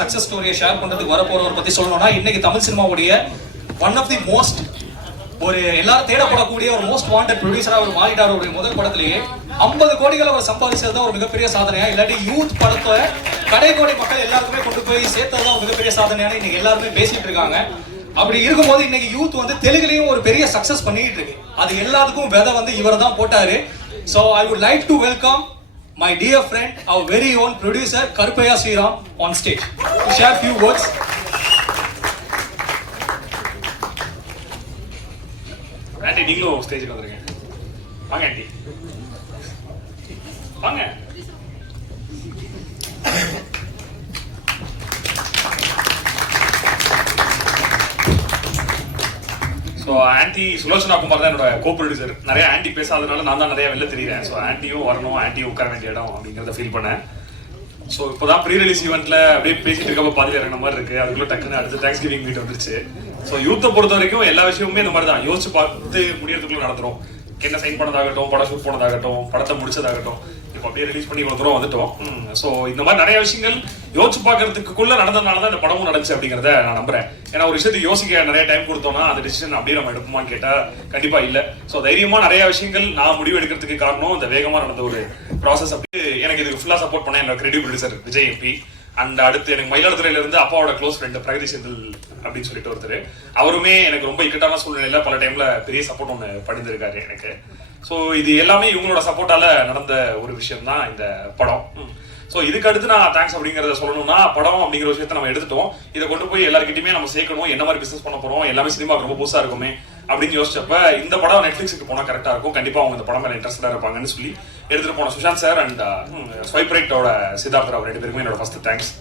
Success ஸ்டோரியை share பண்றதுக்கு வரப்போறவர் பத்தி சொல்லணும்னா இன்னைக்கு தமிழ் சினிமாவுடைய ஒன் ஆஃப் தி மோஸ்ட் ஒரு எல்லாரும் தேடப்படக்கூடிய ஒரு மோஸ்ட் வாண்டட் ப்ரொடியூசரா ஒரு மாறிட்டார். ஒரு முதல் படத்திலேயே 50 கோடிகளை அவர் சம்பாதிச்சது ஒரு மிகப்பெரிய சாதனையா, இல்லாட்டி யூத் படத்தை கடைக்கோடி மக்கள் எல்லாருக்குமே கொண்டு போய் சேர்த்ததுதான் மிகப்பெரிய சாதனையான இன்னைக்கு எல்லாருமே பேசிட்டு இருக்காங்க. அப்படி இருக்கும்போது இன்னைக்கு யூத் வந்து தெலுங்குலயும் ஒரு பெரிய சக்சஸ் பண்ணிட்டு இருக்கு. அது எல்லாத்துக்கும் விதை வந்து இவர் தான் போட்டாரு. So I would like to welcome my dear friend, our very own producer Karupaiya Sriram on stage to share few words. Aunty நீங்களும் ஸ்டேஜுக்கு வந்துருங்க. வாங்க ஆண்டி, வாங்க. ஸோ ஆண்டி சுலோச்சனா குமார் தான் என்னோட கோ ப்ரொடியூசர். நிறைய ஆண்டி பேசாதனால நான் தான் நிறைய வெளில தெரியுறேன். ஸோ ஆண்டியும் வரணும், ஆண்டியும் உட்கார வேண்டிய இடம் அப்படிங்கிறத ஃபீல் பண்ணேன். ஸோ இப்போதான் ப்ரீ ரிலீஸ் ஈவெண்ட்ல அப்படியே பேசிட்டு இருக்கப்ப பாதியில் இறங்கின மாதிரி இருக்கு. அதுக்குள்ள டக்குன்னு அடுத்து தேங்க்ஸ் கிவிங் மீட் வந்துருச்சு. ஸோ யூத்தை பொறுத்த வரைக்கும் எல்லா விஷயமுமே இந்த மாதிரி தான் யோசிச்சு பார்த்து முடியறதுக்குள்ள நடந்துரும். என்ன சைன் பண்ணதாகட்டும், படம் ஷூட் பண்ணதாகட்டும், படத்தை முடிச்சதாகட்டும், இப்போ அப்படியே ரிலீஸ் பண்ணி இவ்வளோ தூரம் வந்துட்டோம். ஸோ இந்த மாதிரி நிறைய விஷயங்கள் யோசிச்சு பார்க்கறதுக்குள்ள நடந்ததுனால தான் இந்த படமும் நடந்துச்சு அப்படிங்கிறத நான் நம்புறேன். ஏன்னா ஒரு விஷயத்துக்கு யோசிக்க நிறைய டைம் கொடுத்தோம்னா அந்த டிசிஷன் அப்படியே நம்ம எடுப்போமான்னு கேட்டா கண்டிப்பா இல்லை. ஸோ தைரியமா நிறைய விஷயங்கள் நான் முடிவு எடுக்கிறதுக்கு காரணம் இந்த வேகமா நடந்த ஒரு ப்ராசஸ். அப்படி எனக்கு இதுக்கு ஃபுல்லா சப்போர்ட் பண்ண என்னோட credit producer Vijay MP. And அடுத்து எனக்கு மயிலாடுதுறையில இருந்து அப்பாவோட க்ளோஸ் ஃப்ரெண்ட் பிரகதி செந்தில் அப்படின்னு சொல்லிட்டு ஒருத்தர். அவருமே எனக்கு ரொம்ப இக்கட்டான சூழ்நிலையில பல டைம்ல பெரிய சப்போர்ட் ஒன்று பண்ணியிருக்காரு எனக்கு. ஸோ இது எல்லாமே இவங்களோட சப்போர்ட்டால நடந்த ஒரு விஷயம் தான் இந்த படம். ஸோ இதுக்கு அடுத்து நான் தேங்க்ஸ் அப்படிங்கிறத சொல்லணும்னா, படம் அப்படிங்கிற விஷயத்த நம்ம எடுத்துட்டோம், இதை கொண்டு போய் எல்லாருக்கிட்டையுமே நம்ம சேர்க்கணும், என்ன மாதிரி பிசினஸ் பண்ண போறோம், எல்லாமே சினிமாவுக்கு ரொம்ப புதுசா இருக்குமே அப்படின்னு யோசிச்சப்ப இந்த படம் நெட்ஃபிளிக்ஸுக்கு போனா கரெக்டா இருக்கும், கண்டிப்பா அவங்க இந்த படம் மேல இன்ட்ரெஸ்டா இருப்பாங்கன்னு சொல்லி எடுத்துட்டு போன சுஷாந்த் சார் அண்ட் ஸ்வைப் ரைட்டோட சித்தார்த் ராவ் 2 பேருமே என்னோட ஃபர்ஸ்ட் தேங்க்ஸ்.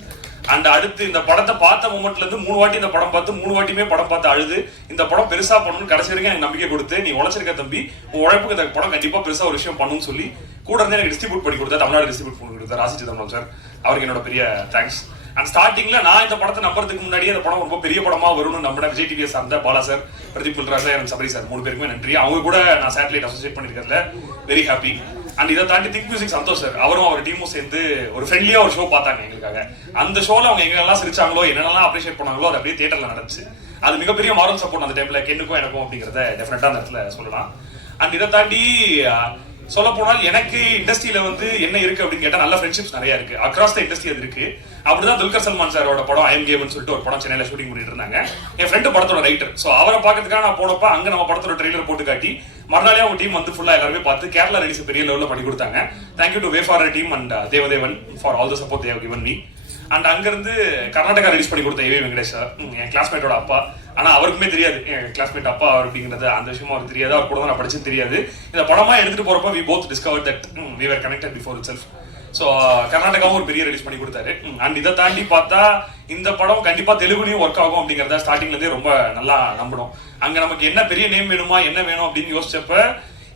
அண்ட் அடுத்து இந்த படத்தை பார்த்த மூமெண்ட்ல இருந்து 3 வாட்டி இந்த படம் பார்த்து 3 வாட்டியுமே படம் பார்த்து அழுது இந்த படம் பெருசா பண்ணணும்னு கடைசி வரைக்கும் எனக்கு நம்பிக்கை கொடுத்து, நீ உழைச்சிருக்க தம்பி, உன் உழைப்புக்கு இந்த படம் கண்டிப்பா பெருசா ஒரு விஷயம் பண்ணணும்னு சொல்லி கூட இருந்து எனக்கு டிஸ்ட்ரிபியூட் பண்ணி கொடுத்தா, தமிழ்நாடு டிஸ்ட்ரிபியூட் பண்ணி கொடுத்தா ராசி சிதம்பரம் சார், அவருக்கு என்னோட பெரிய தேங்க்ஸ். அண்ட் ஸ்டார்டிங்ல நான் இந்த படத்தை நம்புறதுக்கு முன்னாடியே இந்த படம் ரொம்ப பெரிய படமா வரும்னு நம்ம விஜய் டிவியை சார்ந்த Bala sir, Pradeep Pulraj sir, Sabari sir 3 பேருக்குமே நன்றி. அவங்க கூட நான் சேட்டலைட் அசோசியேட் பண்ணிருக்கிறதுல வெரி ஹாப்பி. அண்ட் இதை தாண்டி திங்க் மியூசிக் சந்தோஷ் சார், அவரும் அவர் டீமும் சேர்ந்து ஒரு ஃப்ரெண்ட்லியா ஒரு ஷோ பார்த்தாங்க எங்களுக்காக. அந்த ஷோல அவங்க எங்கெல்லாம் சிரிச்சாங்களோ, என்னெல்லாம் அப்ரிஷியேட் பண்ணாங்களோ, அது அப்படியே தியேட்டர்ல நடந்துச்சு. அது மிகப்பெரிய மாரல் சப்போர்ட் அந்த டைம்ல கென்னுக்கும் எனக்கும் அப்படிங்கிறத டெஃபினட்டா அந்த இடத்துல சொல்லலாம். அண்ட் இதை தாண்டி சொல்ல போனால் எனக்கு இண்டஸ்ட்ரியில வந்து என்ன இருக்கு அப்படின்னு கேட்டா நல்ல ஃப்ரெண்ட்ஷிப்ஸ் நிறைய இருக்கு, அக்ராஸ் த இண்டஸ்ட்ரி அது இருக்கு. அப்படிதான் துல்கர் சல்மான் சாரோட படம் ஐஎம் கேம்னு சொல்லிட்டு ஒரு படம் சென்னையில ஷூட்டிங் பண்ணிட்டு இருந்தாங்க. என் ஃப்ரெண்டு படத்தோட ரைட்டர். ஸோ அவரை பார்க்கறதுக்காக நான் போனப்ப அங்க நம்ம படத்தோட ட்ரெய்லர் போட்டு காட்டி மறுநாளே அவங்க டீம் வந்து ஃபுல்லா எல்லாருமே பார்த்து கேரளா ரிலீஸ் பெரிய லெவலில் பண்ணி கொடுத்தாங்க. Thank you to Wayfarer team and Devadevan for all the support they have given me. And அங்கிருந்து கர்நாடகா ரிலீஸ் பண்ணி கொடுத்த ஏவி வெங்கடேஷ் சார், என் கிளாஸ்மேட்டோட அப்பா. ஆனா அவருக்குமே தெரியாது என் கிளாஸ்மேட் அப்பா அப்படிங்கிறது, அந்த விஷயமும் அவருக்கு தெரியாது, அவர் கூட தான் நான் படிச்சு தெரியாது. இந்த படமா எடுத்துட்டு போறப்ப we both discover that we were connected before itself. So கர்நாடகாவும் ஒரு பெரிய ரிலீஸ் பண்ணி கொடுத்தாரு. அண்ட் இதை தாண்டி பார்த்தா இந்த படம் கண்டிப்பா தெலுங்குலையும் ஒர்க் ஆகும் அப்படிங்கிறத ஸ்டார்டிங்ல இருந்தே ரொம்ப நல்லா நம்பணும். அங்க நமக்கு என்ன பெரிய நேம் வேணுமா, என்ன வேணும் அப்படின்னு யோசிச்சப்ப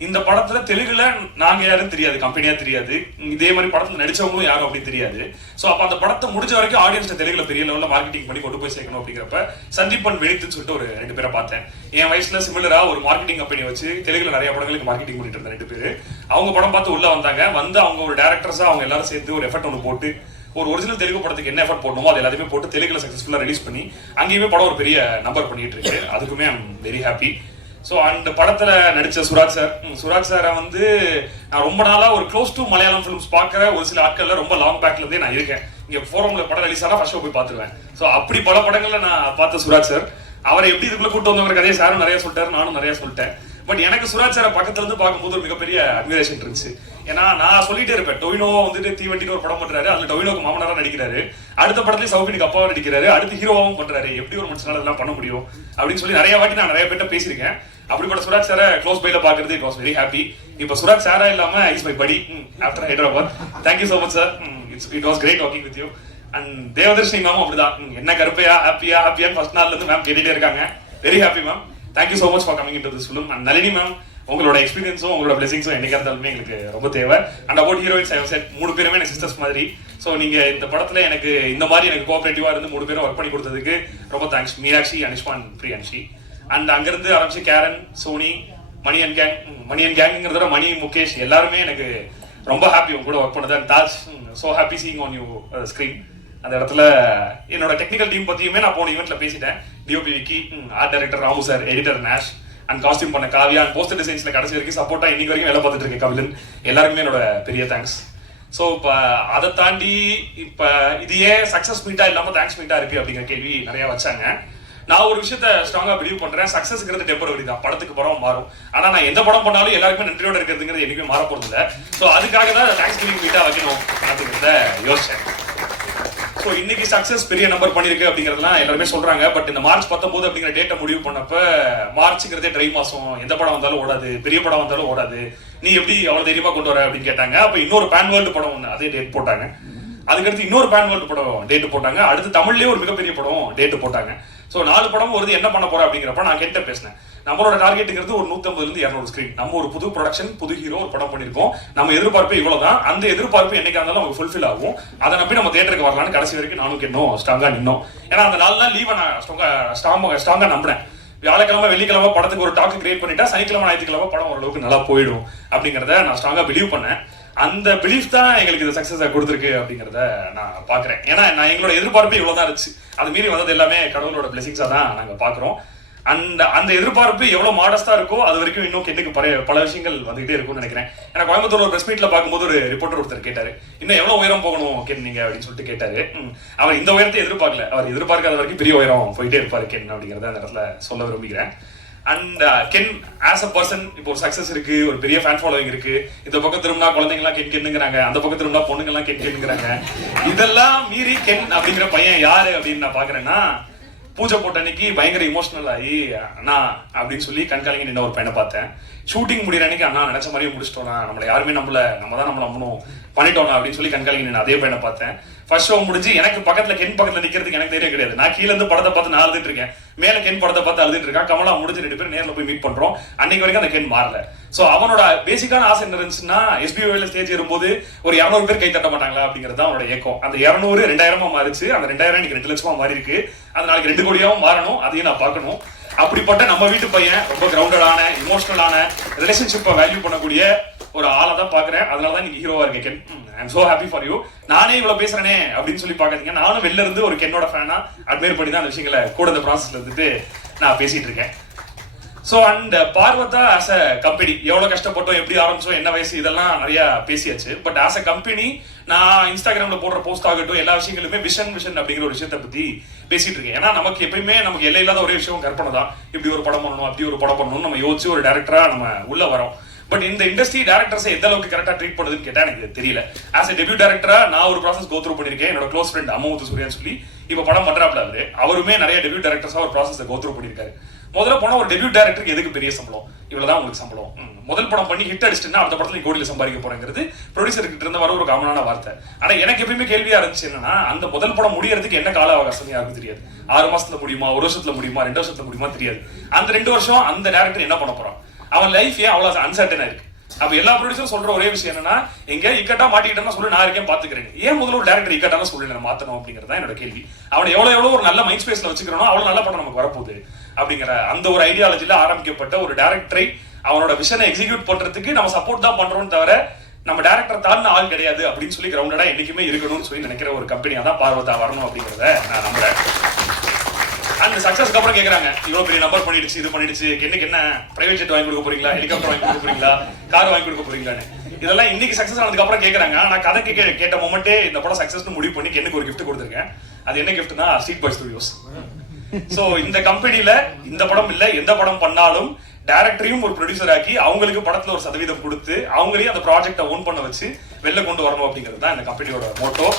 இந்த படத்துல தெலுங்குல நாங்க யாரும் தெரியாது, கம்பெனியா தெரியாது, இதே மாதிரி படத்துல நடிச்சவங்களும் யாரும் அப்படி தெரியாது. சோ அப்ப அந்த படத்தை முடிஞ்ச வரைக்கும் ஆடியன்ஸ் தெலுங்குல பெரிய லெவலில் மார்க்கெட்டிங் பண்ணி கொண்டு போய் சேர்க்கணும் அப்படிங்கிறப்ப சந்தீப்பன் வெடித்துன்னு சொல்லிட்டு ஒரு 2 பேரை பார்த்தேன். என் வயசுல சிமிலரா ஒரு மார்க்கெட்டிங் கம்பெனி வச்சு தெலுங்குல நிறைய படங்களுக்கு மார்க்கெட்டிங் பண்ணிட்டு இருந்த 2 பேரு. அவங்க படம் பார்த்து உள்ள வந்தாங்க. வந்து அவங்க ஒரு டேரக்டர்ஸா அவங்க எல்லாரும் சேர்ந்து ஒரு எஃபர்ட் ஒன்று போட்டு ஒரு ஒரிஜினல் தெலுங்கு படத்துக்கு என்ன எஃபர்ட் போடணுமோ அது எல்லாத்தையுமே போட்டு தெலுங்குல சக்சஸ்ஃபுல்லா ரிலீஸ் பண்ணி அங்கேயுமே படம் ஒரு பெரிய நம்பர் பண்ணிட்டு இருக்கு. அதுக்குமே I am very happy. So அந்த படத்துல நடிச்ச சுராஜ் சாரை வந்து நான் ரொம்ப நாளா ஒரு க்ளோஸ் டு மலையாளம் ஃபிலிம்ஸ் பார்க்குற ஒரு சில ஆட்கள்ல ரொம்ப லாங் பேக்ல இருந்தே நான் இருக்கேன். இங்க ஃபோரம்ல படம் ரிலீஸ் ஆனா ஃபர்ஸ்ட் ஷோ போய் பார்த்துருவேன். ஸோ அப்படி பல படங்கள்ல நான் பார்த்த சுராஜ் சார், அவரை எப்படி இதுக்குள்ள கூட்டு வந்தவங்க கதையை சாரும் நிறைய சொல்லிட்டாரு, நானும் நிறைய சொல்லிட்டேன். பட் எனக்கு சுராஜ் சாரை பக்கத்துல இருந்து பார்க்கும்போது ஒரு மிகப்பெரிய அட்மிரேஷன் இருந்துச்சு. ஏன்னா நான் சொல்லிட்டே இருப்பேன், டொவினோ வந்துட்டு தீவண்டின்னு ஒரு படம் பண்றாரு, அதுல டொவினோக்கு மாமனாரா நடிக்கிறாரு, அடுத்த படத்துல சௌபினுக்கு அப்பாவா நடிக்கிறாரு, அடுத்து ஹீரோவாவும் பண்றாரு, எப்படி ஒரு மனுஷனால இதெல்லாம் பண்ண முடியும் அப்படின்னு சொல்லி நிறைய வாட்டி நான் நிறைய பேர்ட்ட பேசியிருக்கேன். அப்படிப்பட்ட சுராஜ் சாரை க்ளோஸ் பைல பாக்குறது இட் வாஸ் வெரி ஹாப்பி. இப்ப சுராஜ் சாரா இல்லாம is my buddy after Hyderabad. Thank you so much sir, it was great talking with you. And Devadarshini மேமும் அப்படிதான், என்ன கருப்பையா ஹாப்பியா ஃபர்ஸ்ட் நாள்ல இருந்து மேம் கேட்டுட்டே இருக்காங்க. Very happy ma'am, thank you so much for coming into this film. And Nalini ma'am, உங்களோட எக்ஸ்பீரியன்ஸும் உங்களோட பிளெஸிங்ஸும் என்னைக்கா இருந்தாலுமே எங்களுக்கு ரொம்ப தேவை. And about heroines I set 3 பேருமே எனக்கு சிஸ்டர்ஸ் மாதிரி. ஸோ நீங்க இந்த படத்துல எனக்கு இந்த மாதிரி எனக்கு கோஆபரேட்டிவா இருந்து 3 பேரும் ஒர்க் பண்ணி கொடுத்ததுக்கு ரொம்ப தேங்க்ஸ். மீனாட்சி, அனிஷ்மான், பிரியான்ஷி. அண்ட் அங்கிருந்து ஆரம்பிச்சு கேரன், சோனி, மணி அண்ட் கேங்கிறத மணி, முகேஷ் எல்லாருமே எனக்கு ரொம்ப ஹாப்பி உங்க கூட ஒர்க் பண்ணது. And Taj, so happy seeing on you screen. அந்த இடத்துல என்னோட டெக்னிக்கல் டீம் பத்தியுமே நான் போன ஈவெண்ட்ல பேசிட்டேன். DOP Vicky, art director Ramu sir, editor Nesh and costume பண்ண காவியா, அண்ட் போஸ்டர் டிசைன்ஸ்ல கடைசி வரைக்கும் சப்போர்ட்டா இன்னைக்கு வரைக்கும் வேலை பார்த்துட்டு இருக்கேன் கபிலன். எல்லாருக்குமே என்னோட பெரிய தேங்க்ஸ். ஸோ இப்போ அதை தாண்டி இப்போ இது ஏன் சக்ஸஸ் மீட்டா இல்லாமல் தேங்க்ஸ் மீட்டா இருக்கு அப்படிங்கிற கேள்வி நிறைய வச்சாங்க. நான் ஒரு விஷயத்த ஸ்ட்ராங்கா பிலீவ் பண்றேன், சக்ஸஸ்ங்கிறது டெம்பரவரி தான், படத்துக்கு படம் மாறும். ஆனா நான் எந்த படம் பண்ணாலும் எல்லாருக்குமே நன்றியோட இருக்கிறதுங்கிறது என்னைக்குமே மாற போறது இல்லை. ஸோ அதுக்காக தான் தேங்க்ஸ் கிவிங் மீட்டா வைக்கணும் அப்படிங்கிறத யோசிச்சேன். ஸோ இன்னைக்கு சக்ஸஸ் பெரிய நம்பர் பண்ணிருக்கு அப்படிங்கிறதுலாம் எல்லாருமே சொல்றாங்க. பட் இந்த மார்ச் 19 அப்படிங்கிற டேட்டை முடிவு பண்ணப்ப மார்ச்ங்கிறதே ட்ரை மாசம், எந்த படம் வந்தாலும் ஓடாது, பெரிய படம் வந்தாலும் ஓடாது, நீ எப்படி அவ்வளவு தைரியமா கொண்டு வர அப்படின்னு கேட்டாங்க. அப்ப இன்னொரு பேன் வேர்ல்டு படம் ஒன்று அதே டேட் போட்டாங்க. அதுக்கடுத்து இன்னொரு பேன் வேர்ல்டு படம் டேட் போட்டாங்க. அடுத்து தமிழ்லயே ஒரு மிகப்பெரிய படம் டேட் போட்டாங்க. ஸோ 4 படம் வருது, என்ன பண்ண போற அப்படிங்கிறப்ப நான் கிட்ட பேசினேன். நம்மளோட டார்கெட்டுங்கிறது ஒரு 150 to 200 ஸ்கிரீன். நம்ம ஒரு புது ப்ரொடக்ஷன், புது ஹீரோ, ஒரு படம் பண்ணிருக்கோம். நம்ம எதிர்பார்ப்பு இவ்வளவுதான். அந்த எதிர்பார்ப்பு என்னைக்கா இருந்தாலும் நமக்கு ஃபுல்ஃபில் ஆகும். அதை நம்பி நம்ம தியேட்டருக்கு வரலாம்னு கடைசி வரைக்கும் நானும் இன்னும் ஸ்ட்ராங்கா நின்னோம். ஏன்னா அந்த 4 நாள் லீவை நான் ஸ்ட்ராங்கா நம்பினேன். வியாழக்கிழமை வெள்ளிக்கிழமை படத்துக்கு ஒரு டாக்கு கிரியேட் பண்ணிட்டா சனிக்கிழமை ஞாயிற்றுக்கிழமை படம் ஓரளவுக்கு நல்லா போயிடும் அப்படிங்கிறத நான் ஸ்ட்ராங்கா பிலீவ் பண்ணேன். அந்த பிலீஃப் தான் எங்களுக்கு இந்த சக்சஸை கொடுத்துருக்கு அப்படிங்கிறத நான் பாக்குறேன். ஏன்னா நான் எங்களோட எதிர்பார்ப்பு இவ்வளவுதான் இருந்துச்சு. அது மீறி வந்தது எல்லாமே கடவுளோட பிளெஸிங்ஸா தான் நாங்க பாக்குறோம். அந்த எதிர்பார்ப்பு எவ்வளவு மாடஸ்டா இருக்கோ அது வரைக்கும் இன்னும் கென்னுக்கு பல விஷயங்கள் வந்துகிட்டே இருக்கும்னு நினைக்கிறேன். ஏன்னா கோயம்புத்தூர் ஒரு பிரஸ் மீட்ல பார்க்கும்போது ஒரு ரிப்போர்ட்டர் ஒருத்தர் கேட்டாரு, இன்னும் எவ்வளவு உயரம் போகணும் கென் நீங்க அப்படின்னு சொல்லிட்டு கேட்டாரு. அவர் இந்த உயரத்தை எதிர்பார்க்கல, அவர் எதிர்பார்க்காத வரைக்கும் பெரிய உயரம் போயிட்டே இருப்பாரு கென் அப்படிங்கறத அந்த இடத்துல சொல்ல விரும்புகிறேன். And Ken as a person இப்போ ஒரு சக்சஸ் இருக்கு, ஒரு பெரிய ஃபேன் ஃபாலோவிங் இருக்கு. இந்த பக்கம் திரும்பினா குழந்தைங்கலாம் கென் கென்னுங்கிறாங்க, அந்த பக்கம் திரும்பினா பொண்ணுங்கெல்லாம் கென் கென்னுங்கிறாங்க. இதெல்லாம் மீறி கென் அப்படிங்கிற பையன் யாரு அப்படின்னு நான் பாக்குறேன்னா, பூஜை போட்ட அன்னைக்கு பயங்கர இமோஷனல் ஆகி அண்ணா அப்படின்னு சொல்லி கண்காலிங்க நின்ன ஒரு பையனை பார்த்தேன். ஷூட்டிங் முடிகிற அன்னைக்கு அண்ணா நினைச்ச மாதிரியே முடிச்சிட்டோம்னா, நம்மளை யாருமே நம்ம தான் நம்மள நம்பணும் பண்ணிட்டோம்னா அப்படின்னு சொல்லி கண்காலிங்க நின்று அதே பையனை பார்த்தேன். ஃபர்ஸ்ட் ஷோ முடிஞ்சு எனக்கு பக்கத்துல கென் பக்கத்துல நிக்கிறதுக்கு எனக்கு தெரியும் கிடையாது. நான் கீழே இருந்து படத்தை பார்த்து நான் அழுதுட்டு இருக்கேன், மேல கென் படத்தை பார்த்து அழுதுட்டு இருக்கேன். கமலா முடிஞ்சு 2 பேரும் நேரில் போய் மீட் பண்றோம். அன்னைக்கு வரைக்கும் அந்த கென் மாறல. சோ அவனோட பேசிக்கான ஆசை என்ன இருந்துச்சுன்னா, SBOல ஸ்டேஜ் ஏறும்போது ஒரு 200 பேர் கை தட்ட மாட்டாங்களா அப்படிங்கிறது தான் அவனோட ஏக்கம். அந்த 200 2000 மாறிச்சு. அந்த 2000 இன்னைக்கு 2 லட்சமா மாறி இருக்கு. அது நாளைக்கு 2 கோடியாவும் மாறணும், அதையும் நான் பார்க்கணும். அப்படிப்பட்ட நம்ம வீட்டு பையன் ரொம்ப கிரவுண்டடான, இமோஷனலான, ரிலேஷன்ஷிப்பை வேல்யூ பண்ணக்கூடிய ஒரு ஆளை தான் பாக்குறேன். அதனாலதான் நீங்க ஹீரோவா இருக்கேன். I am so happy for you. நானே இவ்வளவு பேசுறேனே அப்படின்னு சொல்லி பாக்காதீங்க. நானும் வெளில இருந்து ஒரு கென்னோட ஃபேனா அட்மையர் பண்ணி தான் அந்த விஷயங்களை கூட இந்த ப்ராசஸ்ல இருந்துட்டு நான் பேசிட்டு இருக்கேன். So and Parvatha as a company எவ்வளவு கஷ்டப்பட்டோம், எப்படி ஆரம்பிச்சோம், என்ன வயசு, இதெல்லாம் நிறைய பேசியாச்சு. பட் ஆஸ் அ கம்பெனி நான் இன்ஸ்டாகிராம்ல போடுற போஸ்ட் ஆகட்டும், எல்லா விஷயங்களுமே விஷன் அப்படிங்கிற ஒரு விஷயத்தை பத்தி பேசிட்டு இருக்கேன். ஏன்னா நமக்கு எப்பயுமே நமக்கு எல்லை இல்லாத ஒரே விஷயம் கற்பனை தான். இப்படி ஒரு படம் பண்ணணும், அப்படி ஒரு படம் பண்ணணும் நம்ம யோசிச்சு ஒரு டேரக்டரா நம்ம உள்ள வரோம். பட் இந்த இண்டஸ்ட்ரி டேரக்டர்ஸை எந்த அளவுக்கு கரெக்டா ட்ரீட் பண்ணுதுன்னு கேட்டா எனக்கு தெரியல. ஆஸ் எ டெபியூ டேரக்டரா நான் ஒரு ப்ராசஸ் கோ த்ரூ பண்ணிருக்கேன். என்னோட க்ளோஸ் ஃப்ரெண்ட் அம்மாவுத்து சூர்யான்னு சொல்லி இப்ப படம் பண்றாப்ல அவருமே நிறைய டெபியூ டேரக்டர்ஸா ஒரு ப்ராசஸ் கோ த்ரூ பண்ணிருக்காரு. முதல்ல போனா ஒரு டெபியூ டேரக்டருக்கு எதுக்கு பெரிய சம்பளம், இவ்வளவுதான் உங்களுக்கு சம்பளம், முதல் படம் பண்ணி ஹிட் அடிச்சுட்டுன்னா அடுத்த படத்துல கோடியில சம்பாதிக்க போறேங்கிறது ப்ரொடியூசர் கிட்ட இருந்த வர ஒரு காமனான வார்த்தை. ஆனா எனக்கு எப்பயுமே கேள்வியா இருந்துச்சு என்னன்னா, அந்த முதல் படம் முடியறதுக்கு என்ன கால அவகாசம் யாருக்கும் தெரியாது. 6 மாசத்துல முடியுமா, 1 வருஷத்துல முடியுமா, 2 வருஷத்துல முடியுமா தெரியாது. அந்த 2 வருஷம் அந்த டேரக்டர் என்ன பண்ண போறான், அவன் லைஃப் ஏன் அவ்வளவு அன்சர்டனா இருக்கு. அப்ப எல்லா ப்ரொடியூசரும் சொல்ற ஒரே விஷயம் என்னன்னா, எங்க இக்கட்டா மாட்டிக்கிட்டேன்னா சொல்லு, நான் இருக்கேன் பாத்துக்கிறேன். ஏன் முதல்ல ஒரு டேரக்டர் இக்கட்டான சொல்லி நான் மாத்தணும் அப்படிங்கறத என்னோட கேள்வி. அவனை எவ்வளவு ஒரு நல்ல மைண்ட் ஸ்பேஸ்ல வச்சுக்கிறோம், அவ்வளவு நல்ல படம் நமக்கு வரப்போகுது அப்படிங்கிற அந்த ஒரு ஐடியாலஜில ஆரம்பிக்கப்பட்ட ஒரு டேரக்டரை அவனோட விஷனை எக்ஸிக்யூட் பண்றதுக்கு நம்ம சப்போர்ட் தான் பண்றோம் தவிர நம்ம டேரக்டர் தாழ்ந்த ஆள் கிடையாது அப்படின்னு சொல்லி கிரவுண்டடா என்னைக்குமே இருக்கணும்னு சொல்லி நினைக்கிற ஒரு கம்பெனியா தான் பார்வதா வரணும் அப்படிங்கறத நான் நம்புறேன். அந்த சக்சஸ்க்கு அப்புறம் கேக்குறாங்க, இவ்வளவு பெரிய நம்பர் பண்ணிடுச்சு, இது பண்ணிடுச்சு, என்னைக்கு என்ன பிரைவேட் ஜெட் வாங்கி கொடுக்க போறீங்களா, ஹெலிகாப்டர் வாங்கி கொடுக்க போறீங்களா, கார் வாங்கி கொடுக்க போறீங்களான்னு இதெல்லாம் இன்னைக்கு சக்சஸ் ஆனதுக்கு அப்புறம் கேக்குறாங்க. நான் கதை கேட்ட மொமெண்டே இந்த படம் சக்சஸ் முடிவு பண்ணி எனக்கு ஒரு கிஃப்ட் கொடுத்துருக்கேன். அது என்ன கிஃப்ட்னா ஸ்ட்ரீட் பாய் ஸ்டுடியோஸ். சோ இந்த கம்பெனில இந்த படம் இல்ல எந்த படம் பண்ணாலும் டைரக்டரையும் ஒரு ப்ரொடியூசர் ஆக்கி அவங்களுக்கு படத்துல ஒரு சதவீதம் கொடுத்து அவங்களையும் அந்த ப்ராஜெக்டை ஓன் பண்ண வச்சு வெளில கொண்டு வரணும் அப்படிங்கிறது தான் இந்த கம்பெனியோட மோட்டோ.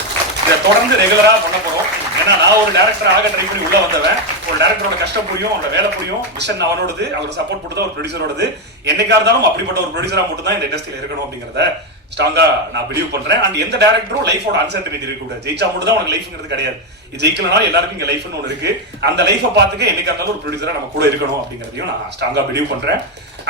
இதை தொடர்ந்து ரெகுலரா பண்ண போறோம். ஏன்னா நான் ஒரு டேரக்டர் ஆக ட்ரை பண்ணி உள்ள வந்தவன். ஒரு டேரக்டரோட கஷ்டம் புரியும், அவரோட வேலை புரியும், விஷன் அவனோடது, அவரோட சப்போர்ட் போட்டு ஒரு ப்ரொடியூசரோடது. என்னைக்கா இருந்தாலும் அப்படிப்பட்ட ஒரு ப்ரொடியூசரா மட்டும் தான் இந்த இண்டஸ்ட்ரியில இருக்கணும் அப்படிங்கிறத ஸ்ட்ராங்கா நான் பிலீவ் பண்றேன். அண்ட் எந்த டேரக்டரும் லைஃபோட அன்சர்டனிட்டி இருக்க கூடாது. ஜெயிச்சா மட்டும் தான் உனக்கு லைஃப்ங்கிறது கிடையாது. இது ஜெயிக்கலனாலும் எல்லாருக்கும் இங்க லைஃப்னு ஒன்று இருக்கு. அந்த லைஃபை பார்த்துக்க என்னைக்கா இருந்தாலும் ஒரு ப்ரொடியூசரா நம்ம கூட இருக்கணும் அப்படிங்கிறதையும் நான் ஸ்ட்ராங்கா பிலீவ் பண்றேன்.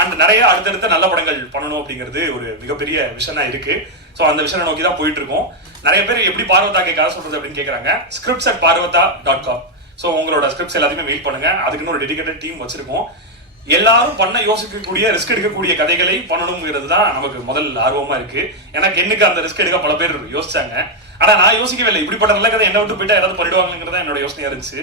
அண்ட் நிறைய அடுத்தடுத்த நல்ல படங்கள் பண்ணணும் அப்படிங்கிறது ஒரு மிகப்பெரிய விஷனா இருக்கு. ஸோ அந்த விஷயம் நோக்கி தான் போயிட்டு இருக்கோம். நிறைய பேர் எப்படி பார்வதா கதை சொல்றது அப்படின்னு கேட்கறாங்க. scripts@parvatha.com. ஸோ உங்களோட ஸ்கிரிப்ட்ஸ் எல்லாத்தையுமே மெயில் பண்ணுங்க. அதுக்குன்னு ஒரு டெடிகேட்டட் டீம் வச்சிருக்கோம். எல்லாரும் பண்ண யோசிக்கக்கூடிய ரிஸ்க் எடுக்கக்கூடிய கதைகளை பண்ணணுங்கிறது தான் நமக்கு முதல் ஆர்வமா இருக்கு. ஏன்னா கென்னுக்கு அந்த ரிஸ்க் எடுக்க பல பேர் யோசிச்சாங்க. ஆனா நான் யோசிக்கவே இல்லை, இப்படிப்பட்ட நல்ல கதை என்ன விட்டு போயிட்டா யாராவது பண்ணிடுவாங்கிறதா என்னோட யோசனையா இருந்துச்சு.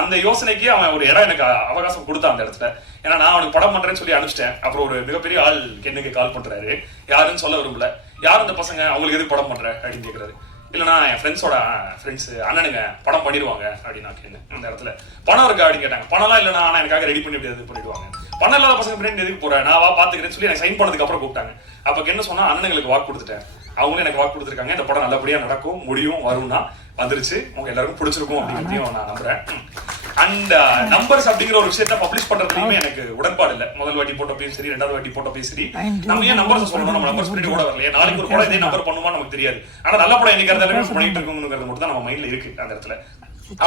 அந்த யோசனைக்கு அவன் ஒரு இடம் எனக்கு அவகாசம் கொடுத்தான் அந்த இடத்துல. ஏன்னா நான் அவனுக்கு படம் பண்றேன்னு சொல்லி அனுப்பிச்சிட்டேன். அப்புறம் ஒரு மிகப்பெரிய ஆள் எனக்கு கால் பண்றாரு, யாருன்னு சொல்ல விரும்பல. யார் அந்த பசங்க, அவங்களுக்கு எதுக்கு படம் பண்ற அப்படின்னு கேட்கறாரு. இல்லைன்னா என் ஃப்ரெண்ட்ஸோட ஃப்ரெண்ட்ஸ் அண்ணனுங்க படம் பண்ணிடுவாங்க அப்படின்னு நான் கேட்டேன். அந்த இடத்துல பணம் இருக்கா அப்படின்னு கேட்டாங்க. பணம்லாம் இல்லைனா ஆனால் எனக்காக ரெடி பண்ணி எப்படி பண்ணிடுவாங்க. பணம் இல்லாத பசங்க பின்னாடி எதுக்கு போறேன், நான் வா பாத்துக்கிறேன்னு சொல்லி எனக்கு சைன் பண்ணதுக்கு அப்புறம் கூப்பிட்டாங்க. அப்போ என்ன சொன்னா, அண்ணனுங்களுக்கு வாக்கு கொடுத்துட்டேன், அவங்களும் எனக்கு வாக்கு கொடுத்துருக்காங்க, இந்த படம் நல்லபடியா நடக்கும், முடியும், வரும்னா வந்துருச்சு, உங்க எல்லாருக்கும் பிடிச்சிருக்கும் அப்படிங்கிறதையும் நான் நம்புறேன். அண்ட் நம்பர்ஸ் அப்படிங்கிற ஒரு விஷயத்த பப்ளிஷ் பண்றதுலயுமே எனக்கு உடன்பாடு இல்லை. முதல் வாட்டி போட்டோப்பையும் சரி, ரெண்டாவது வாட்டி போட்டோப்பையும் சரி, நம்ம ஏன் நம்பர்ஸ் சொல்லணும், நம்ம நம்பர்ஸ் பண்ணிட்டு கூட வரலையே, நாளைக்கு ஒரு படம் இதே நம்பர் பண்ணுமா நமக்கு தெரியாது. ஆனா நல்ல படம் என்னைக்கு இருந்தாலுமே பண்ணிட்டு இருக்கணுங்கிறது மட்டும் தான் நம்ம மைண்ட்ல இருக்கு அந்த இடத்துல.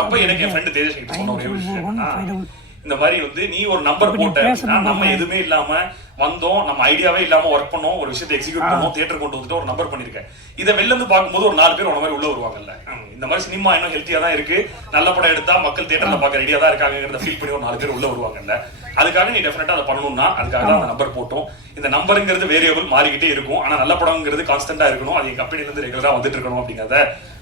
அப்ப எனக்கு என் ஃப்ரெண்டு தேஜஸ் கிட்ட சொன்ன ஒரே விஷயம், இந்த மாதிரி வந்து நீ ஒரு நம்பர் போட்ட, நம்ம எதுவுமே இல்லாம வந்தோம், நம்ம ஐடியாவே இல்லாம ஒர்க் பண்ணோம், ஒரு விஷயத்தை எக்ஸிக்யூட் பண்ணோம், தியேட்டர் கொண்டு வந்துட்டு ஒரு நம்பர் பண்ணிருக்கேன். இதை வெளில இருந்து பார்க்கும்போது ஒரு 4 பேர் உன மாதிரி உள்ள வருவாங்கல்ல, இந்த மாதிரி சினிமா இன்னும் ஹெல்த்தியா தான் இருக்கு, நல்ல படம் எடுத்தா மக்கள் தியேட்டர்ல பார்க்க ரெடியா தான் இருக்காங்கிறத ஃபீல் பண்ணி ஒரு 4 பேர் உள்ள வருவாங்கல்ல. அதுக்காக நீ டெஃபினட்டா அதை பண்ணணும்னா அதுக்காக தான் அந்த நம்பர் போட்டோம். இந்த நம்பருங்கிறது வேரியபிள் மாறிக்கிட்டே இருக்கும், ஆனா நல்ல படம்ங்கிறது கான்ஸ்டன்டா இருக்கணும், அது என் கம்பெனில இருந்து ரெகுலரா வந்துட்டு இருக்கணும் அப்படிங்கறத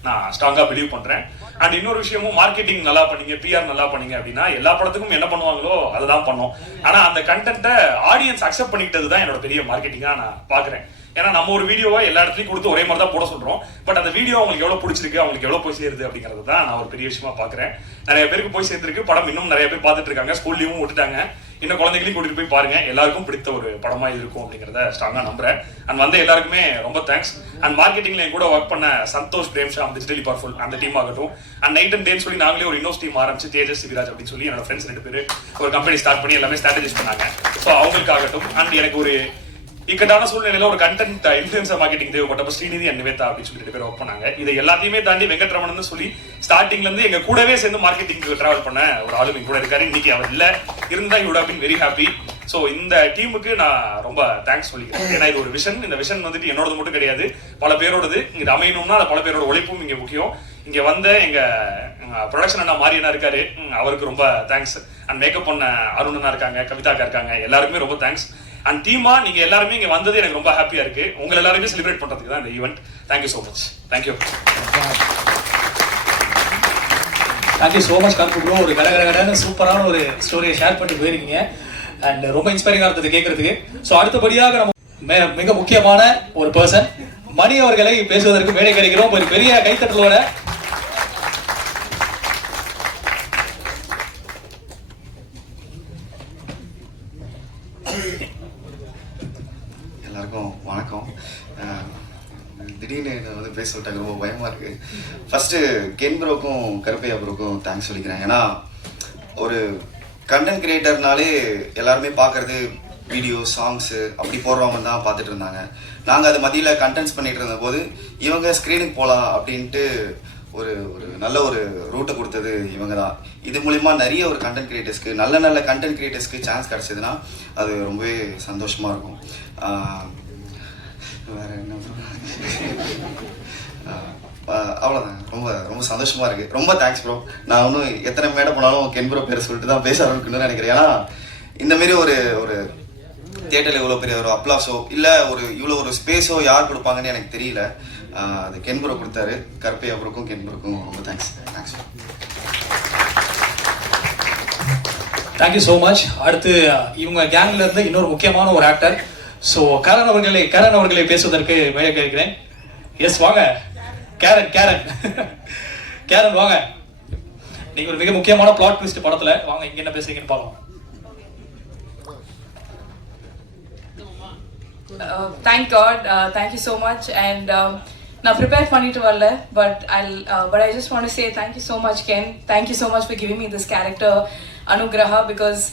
நான் ஸ்ட்ராங்கா பிலீவ் பண்றேன். அண்ட் இன்னொரு விஷயமும், மார்க்கெட்டிங் நல்லா பண்ணீங்க, பிஆர் நல்லா பண்ணீங்க அப்படின்னா எல்லா படத்துக்கும் என்ன பண்ணுவாங்களோ அதை தான் பண்ணோம். ஆனா அந்த கண்டென்ட்டை ஆடியன்ஸ் அக்செப்ட் பண்ணிக்கிட்டது தான் என்னோட பெரிய மார்க்கெட்டிங்கா நான் பாக்குறேன். ஏன்னா நம்ம ஒரு வீடியோவை எல்லா இடத்துலையும் கொடுத்து ஒரே மாதிரி தான் போட சொல்றோம், பட் அந்த வீடியோ அவங்களுக்கு எவ்வளவு பிடிச்சிருக்கு, அவங்களுக்கு எவ்வளவு போய் சேருது அப்படிங்கறது தான் நான் ஒரு பெரிய விஷயமா பாக்குறேன். நிறைய பேருக்கு போய் சேர்ந்துருக்கு, படம் இன்னும் நிறைய பேர் பார்த்துட்டு இருக்காங்க, ஸ்கூல்லயும் விட்டுட்டாங்க, இன்னும் குழந்தைகளையும் கூட்டிட்டு போய் பாருங்க, எல்லாருக்கும் பிடித்த ஒரு படமா இருக்கும் அப்படிங்கறத ஸ்ட்ராங்கா நம்புறேன். அண்ட் வந்து எல்லாருக்குமே ரொம்ப தேங்க்ஸ். அண்ட் மார்க்கெட்டிங்ல என் கூட ஒர்க் பண்ண சந்தோஷ், பிரேம்ஷாம், டிஜிட்டலி பவர்ஃபுல் அந்த டீம் ஆகட்டும், அண்ட் நைட் அண்ட் டேன்னு சொல்லி நாங்களே ஒரு இன்னோஸ் டீம் ஆரம்பிச்சு தேஜஸ், சிவிராஜ் அப்படின்னு சொல்லி என்னோட ஃப்ரெண்ட்ஸ் 2 பேர் ஒரு கம்பெனி ஸ்டார்ட் பண்ணி எல்லாமே ஸ்ட்ராட்டஜிஸ் பண்ணாங்க. ஸோ அவங்களுக்காகட்டும், அண்ட் எனக்கு ஒரு இக்கட்டான சூழ்நிலையில ஒரு கண்டென்ட் இன்ஃபுளுசர் மார்க்கெட்டிங் தேவைப்பட்டப்ப ஸ்ரீநிதி அண்ட் நிவேதா அப்படின்னு சொல்லி 2 பேர் ஒர்க் பண்ணாங்க. இதை எல்லாத்தையுமே தாண்டி வெங்கட்ரமணன் சொல்லி ஸ்டார்டிங்ல இருந்து எங்க கூடவே சேர்ந்து மார்க்கெட்டிங் டிராவல் பண்ண ஒரு ஆளுமை கூட இருக்காரு. இன்னைக்கு அவர் இல்ல, இருந்தா you would have been very happy. So இந்த டீமுக்கு நான் ரொம்ப தேங்க்ஸ் சொல்லிக்கிறேன். ஏன்னா இது ஒரு விஷன், இந்த விஷன் வந்துட்டு என்னோடது மட்டும் கிடையாது, பல பேரோடது. இது அமையணும்னா அது பல பேரோட உழைப்பும் இங்க முக்கியம். இங்க வந்த எங்க ப்ரொடக்ஷன் அண்ணா மாரியனா இருக்காரு, அவருக்கு ரொம்ப தேங்க்ஸ். அண்ட் மேக்கப் பண்ண அருணனா இருக்காங்க, கவிதாக்கா இருக்காங்க, எல்லாருக்குமே ரொம்ப தேங்க்ஸ். அண்ட் டீமா நீங்க எல்லாருமே இங்க வந்தது எனக்கு ரொம்ப ஹாப்பியா இருக்கு. உங்க எல்லாருமே செலிப்ரேட் பண்றதுக்கு தான் இந்த event. Thank you so much. Thank you. Thank you so much கார்ப்பு ப்ரோ. ஒரு கடகடன்னு சூப்பரான ஒரு ஸ்டோரியை ஷேர் பண்ணி போயிருக்கீங்க. அண்ட் ரொம்ப இன்ஸ்பைரிங்காக இருந்தது கேட்கறதுக்கு. ஸோ அடுத்தபடியாக நம்ம மிக முக்கியமான ஒரு பர்சன் மணி அவர்களை பேசுவதற்கு மேடை கிடைக்கிறோம். ஒரு பெரிய கைத்தட்டலோட எல்லாருக்கும் வணக்கம். திடீர்னு வந்து பேச விட்டாங்க, ரொம்ப பயமா இருக்கு. ஃபர்ஸ்ட் கென் ப்ரோக்கும் கருப்பையா ப்ரோக்கும் தேங்க்ஸ் சொல்லிக்கிறேன். ஏன்னா ஒரு கண்டென்ட் கிரியேட்டர்னாலே எல்லாருமே பார்க்கறது வீடியோ, சாங்ஸு அப்படி போடுறவங்க தான் பார்த்துட்டு இருந்தாங்க. நாங்கள் அது மதியில் கண்டென்ட்ஸ் பண்ணிட்டு இருந்த போது இவங்க ஸ்க்ரீனுக்கு போகலாம் அப்படின்ட்டு ஒரு நல்ல ஒரு ரூட்டை கொடுத்தது இவங்க தான். இது மூலிமா நிறைய ஒரு கண்டென்ட் கிரியேட்டர்ஸ்க்கு நல்ல கண்டென்ட் கிரியேட்டர்ஸ்க்கு சான்ஸ் கிடச்சிதுன்னா அது ரொம்பவே சந்தோஷமாக இருக்கும். வேறு என்ன அவ்வளோதான். ரொம்ப ரொம்ப சந்தோஷமாக இருக்குது. ரொம்ப தேங்க்ஸ் ப்ரோ. நான் இன்னும் எத்தனை மேடை போனாலும் கென் ப்ரோ பேரை சொல்லிட்டு தான் பேச ஆரம்பிக்கணும்னு நினைக்கிறேன். ஏன்னா இந்தமாரி ஒரு தியேட்டரில் இவ்வளோ பெரிய ஒரு அப்ளாஸோ இல்லை இவ்வளோ ஒரு ஸ்பேஸோ யார் கொடுப்பாங்கன்னு எனக்கு தெரியல. அது கென் ப்ரோ கொடுத்தாரு. கருப்பையா ப்ரோக்கும் கென் ப்ரோக்கும் ரொம்ப தேங்க்ஸ். Thank you so much. அடுத்து இவங்க கேங்ல இருந்து இன்னொரு முக்கியமான ஒரு ஆக்டர், ஸோ கரண் அவர்களை பேசுவதற்கு மேலே கேட்கிறேன். எஸ் வாங்க கேரன் வாங்க. நீங்க ஒரு மிக முக்கியமான பிளாட் ட்விஸ்ட் படத்துல வாங்க, இங்க என்ன பேசுறீங்கன்னு பார்க்கலாம். Thank God, thank you so much. And now prepare பண்ணிட்டு வரல, but I just want to say thank you so much Ken. Thank you so much for giving me this character Anugraha, because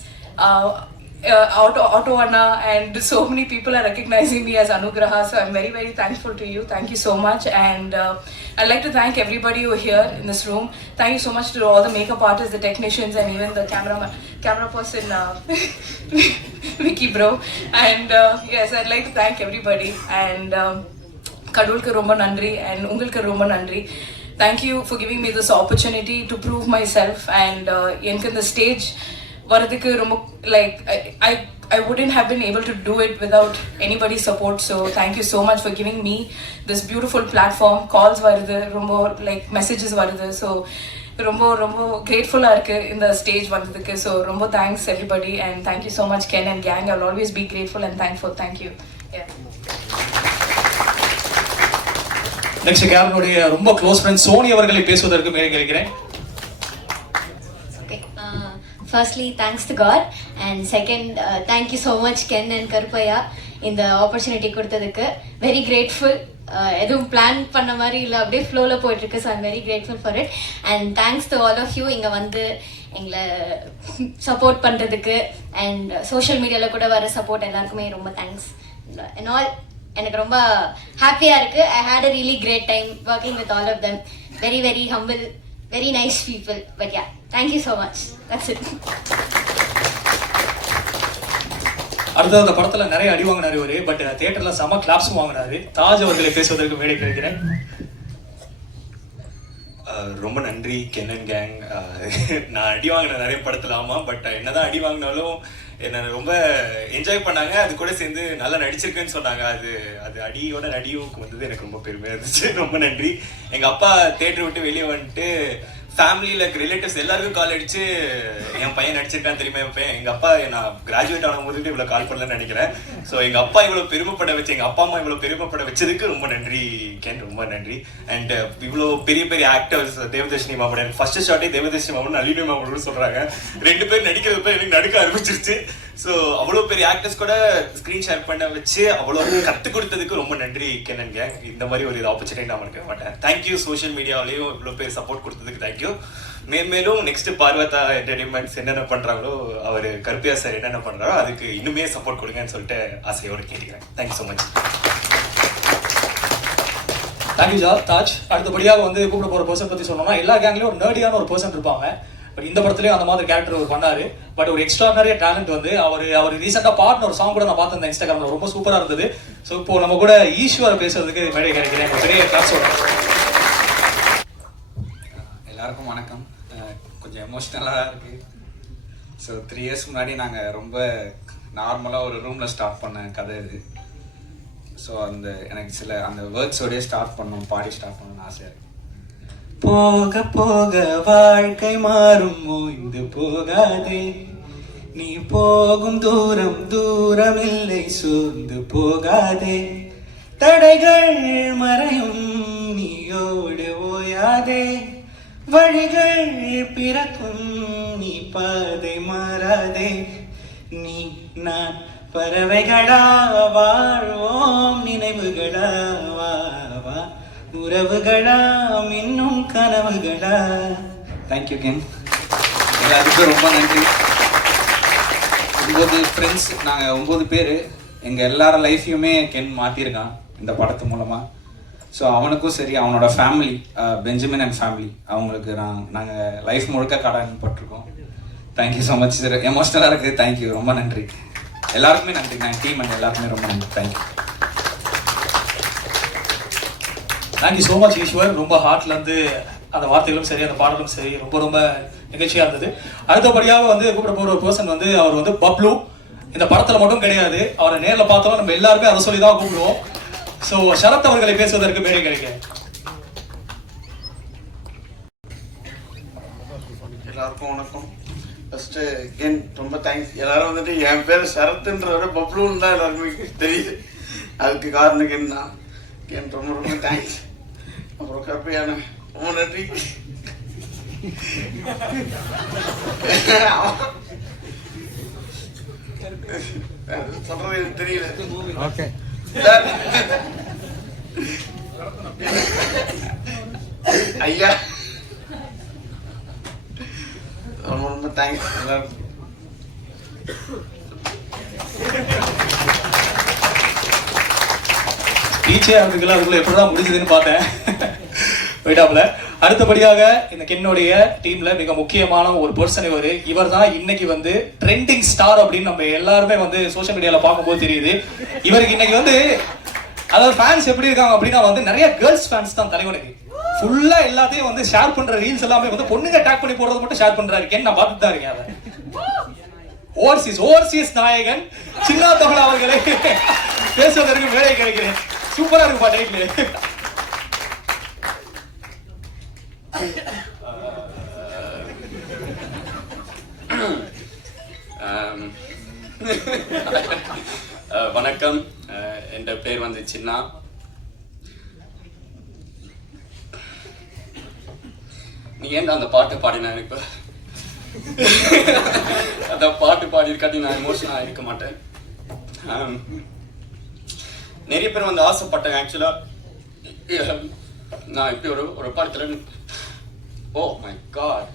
Auto Anna and so many people are recognizing me as Anugraha, so I'm very very thankful to you. Thank you so much. And I'd like to thank everybody who are here in this room. Thank you so much to all the makeup artists, the technicians, and even the camera person Vicky bro. And yes, I'd like to thank everybody. And kadulku romba nandri and ungalku romba nandri. Thank you for giving me this opportunity to prove myself. And enku the stage varadhukku romba like I wouldn't have been able to do it without anybody's support. So thank you so much for giving me this beautiful platform. Calls varudhu, rombo like messages varudhu. So rombo grateful-ஆ இருக்கு இந்த stage வந்ததுக்கு. So rombo thanks everybody and thank you so much Ken and gang. I'll always be grateful and thankful. Thank you. Yeah. Next கேரனுடைய ரொம்ப close friend Sony அவர்களை பேசுவதற்கு மேலே கேட்கிறேன். Firstly, thanks to God, and second, thank you so much Ken and Karupaya in the opportunity கொடுத்ததுக்கு. Very grateful. எதுவும் plan பண்ண மாதிரி இல்லை, அப்படியே ஃப்ளோவில் போயிட்டுருக்கு. So I'm very grateful for it and thanks to all of you இங்கே வந்து எங்களை சப்போர்ட் பண்ணுறதுக்கு அண்ட் சோஷியல் மீடியாவில் கூட வர சப்போர்ட் எல்லாருக்குமே ரொம்ப தேங்க்ஸ் அண்ட் ஆல். எனக்கு ரொம்ப ஹாப்பியாக இருக்குது. I had a really great time working with all of them. Very very humble, very nice people. But yeah, thank you so much. That's it. அடுத்தது அந்த படத்துல நிறைய அடி வாங்கினாரு இவரு, பட் தியேட்டர்ல செம கிளாப்ஸும் வாங்கினாரு. தாஜ் அவர்களை பேசுவதற்கு மேடை கிடைக்கிறேன். ரொம்ப நன்றி கென் அண்ட் கேங். நான் அடி வாங்கின நிறைய படத்துல ஆமா, பட் என்னதான் அடி வாங்கினாலும் என்ன ரொம்ப என்ஜாய் பண்ணாங்க. அது கூட சேர்ந்து நல்லா நடிச்சிருக்குன்னு சொன்னாங்க. அது அடியோட நடிவுக்கு வந்தது எனக்கு ரொம்ப பெருமையா இருந்துச்சு. ரொம்ப நன்றி. எங்க அப்பா தியேட்டர் விட்டு வெளியே வந்துட்டு ஃபேமிலியில் ரிலேட்டிவ்ஸ் எல்லாருக்கும் கால் அடிச்சு என் பையன் நடிச்சிருக்கான்னு தெரியுமா வைப்பேன். எங்கள் அப்பா நான் கிராஜுவேட் ஆகும் போது இவ்வளோ கால் பண்ணலன்னு நினைக்கிறேன். ஸோ எங்கள் அப்பா இவ்வளோ பெருமைப்பட வச்சு, எங்கள் அப்பா அம்மா இவ்வளோ பெருமைப்பட வச்சதுக்கு ரொம்ப நன்றி கேன், ரொம்ப நன்றி. அண்ட் இவ்வளோ பெரிய பெரிய ஆக்டர்ஸ், தேவதர்ஷினி மாமன், எனக்கு ஃபர்ஸ்ட் ஷார்ட்டே தேவதர்ஷினி மாமன் நளினி மாமன் சொல்கிறாங்க. ரெண்டு பேர் நடிக்கிறது போய் எனக்கு நடுக்க ஆரம்பிச்சிருச்சு. ஸோ அவ்வளோ பெரிய ஆக்டர்ஸ் கூட ஸ்க்ரீன் ஷேர் பண்ண வச்சு அவ்வளோ கற்றுக் கொடுத்ததுக்கு ரொம்ப நன்றி கேன் அண்ட் கேங். இந்த மாதிரி ஒரு ஆப்பர்ச்சுனிட்டி நான் இருக்க மாட்டேன். தேங்க்யூ. சோஷியல் மீடியாவிலையும் இவ்வளோ பேர் சப்போர்ட் கொடுத்ததுக்கு தேங்க்யூ. மேலும் நெக்ஸ்ட் பார்வதா என்டர்டைன்மெண்ட்ஸ் என்னென்ன பண்றாங்களோ, அவர் கருப்பியா சார் என்னென்ன பண்றாரோ அதுக்கு இன்னுமே சப்போர்ட் கொடுங்கன்னு சொல்லிட்டு ஆசையோடு கேட்கிறேன். Thank you so much. Thank you Taj. அடுத்தபடியாக வந்து கூப்பிட போற பர்சன் பத்தி சொல்லணும்னா, எல்லா கேங்லயும் ஒரு நர்டியான ஒரு பர்சன் இருப்பாங்க. பட் இந்த படத்துலயும் அந்த மாதிரி கேரக்டர் அவர் பண்ணாரு. பட் ஒரு எக்ஸ்ட்ரானரியா டேலண்ட் வந்து அவர் ரீசெண்டா பாடின ஒரு சாங் கூட நான் பார்த்திருந்தேன் இன்ஸ்டாகிராம்ல, ரொம்ப சூப்பரா இருந்தது. ஸோ இப்போ நம்ம கூட ஈஸ்வரை பேசுறதுக்கு மேடை கிடைக்கிறேன். பெரிய கிளாஸோட எல்லாருக்கும் வணக்கம். கொஞ்சம் எமோஷ்னலாக இருக்குது. ஸோ 3 years முன்னாடி நாங்கள் ரொம்ப நார்மலாக ஒரு ரூமில் ஸ்டார்ட் பண்ண கதை இது. ஸோ எனக்கு சில அந்த வேர்ட்ஸோடய ஸ்டார்ட் பண்ணணும், பாடி ஸ்டார்ட் பண்ணணும்னு ஆசையாக இருக்குது. போக போக வாழ்க்கை மாறும், ஓய்ந்து போகாதே, நீ போகும் தூரம் தூரமில்லை, சோர்ந்து போகாதே, தடைகள் மறையும், நீயோடு ஓயாதே, வழிகள் பிறக்கும், நீ பாதை மாறாதே, நீ நான் பறவைகளா வாழ்வோம், நினைவுகளா வா உறவுகளா இன்னும் கனவுகளா. Thank you can. எல்லாத்துக்கும் ரொம்ப நன்றி. 9 ஃப்ரெண்ட்ஸ், நாங்கள் 9 பேர். எங்கள் எல்லார லைஃப்பையுமே கென் மாற்றிருக்கான் இந்த படத்து மூலமாக. ஸோ அவனுக்கும் சரி, அவனோட ஃபேமிலி, பெஞ்சமின் அண்ட் ஃபேமிலி, அவங்களுக்கு நாங்கள் லைஃப் முழுக்க கடன் பட்டிருக்கோம். Thank you so much sir. எமோஷ்னலாக இருக்குது. தேங்க்யூ, ரொம்ப நன்றி. எல்லாருக்குமே நன்றி. நான் டீம் அண்ட் எல்லாருக்குமே ரொம்ப நன்றி. Thank you. Thank you so much Eswar. ரொம்ப ஹார்ட்ல இருந்து அந்த வார்த்தைகளும் சரி, அந்த பாடலும் சரி, ரொம்ப ரொம்ப நிகழ்ச்சியா இருந்தது. அடுத்தபடியாக வந்து கூப்பிட போற ஒரு பர்சன் வந்து அவர் வந்து பப்ளு. இந்த படத்துல மட்டும் கிடையாது, அவரை நேர்ல பார்த்தோம் நம்ம எல்லாருமே அதை சொல்லி தான் கூப்பிடுவோம். ஸோ சரத் அவர்களை பேசுவதற்கு மேடை கிடைக்கும். எல்லாருக்கும் வணக்கம். ஃபர்ஸ்ட் அகெயின் ரொம்ப தேங்க்ஸ். எல்லாரும் வந்துட்டு என் பேர் சரத்ன்றவரை பப்ளுன்னு தான் எல்லாருமே தெரியுது. அதுக்கு காரணம் என்ன அகெயின் ரொம்ப ரொம்ப தேங்க்ஸ். அப்புறம் கருப்பையான ரொம்ப நன்றி. சொல்றது எனக்கு தெரியல. ஓகே ஐயா, ரொம்ப ரொம்ப தேங்க்ஸ் எல்லாருக்கும். டீச்சே அதுக்குள்ள அதுக்குள்ள எப்படிதான் முடிஞ்சதுன்னு பார்த்தேன். போயிட்டாப்ல. அடுத்தபடியாக இந்த கென்னுடைய டீம்ல மிக முக்கியமான ஒரு பர்சன் இவர் தான் இன்னைக்கு வந்து ட்ரெண்டிங் ஸ்டார் அப்படின்னு நம்ம எல்லாருமே வந்து சோஷியல் மீடியால பார்க்கும்போது தெரியுது. இவருக்கு இன்னைக்கு வந்து அதாவது ஃபேன்ஸ் எப்படி இருக்காங்க அப்படின்னா வந்து நிறைய கேர்ள்ஸ் ஃபேன்ஸ் தான் தலைவனுக்கு. ஃபுல்லா எல்லாத்தையும் வந்து ஷேர் பண்ற ரீல்ஸ் எல்லாமே வந்து பொண்ணுங்க டேக் பண்ணி போடுறது மட்டும் ஷேர் பண்றாரு. கென் நான் பார்த்துட்டு தான் இருக்கேன். அதை ஓவர்சீஸ் நாயகன் சின்னா தமிழ் அவர்களை பேசுவதற்கு வேலை கிடைக்கிறேன். சூப்பரா இருக்குப்பா டைட்டில். வணக்கம், என் பேர் வந்து சின்னா. நீ ஏன்டா அந்த பாட்டு பாடினா? எனக்கு அந்த பாட்டு பாடி இருக்காட்டி நான் எமோஷனாக இருக்க மாட்டேன். நிறைய பேர் வந்து ஆசைப்பட்டேன். ஆக்சுவலா நான் இப்படி ஒரு படத்துல, ஓ மை காட்,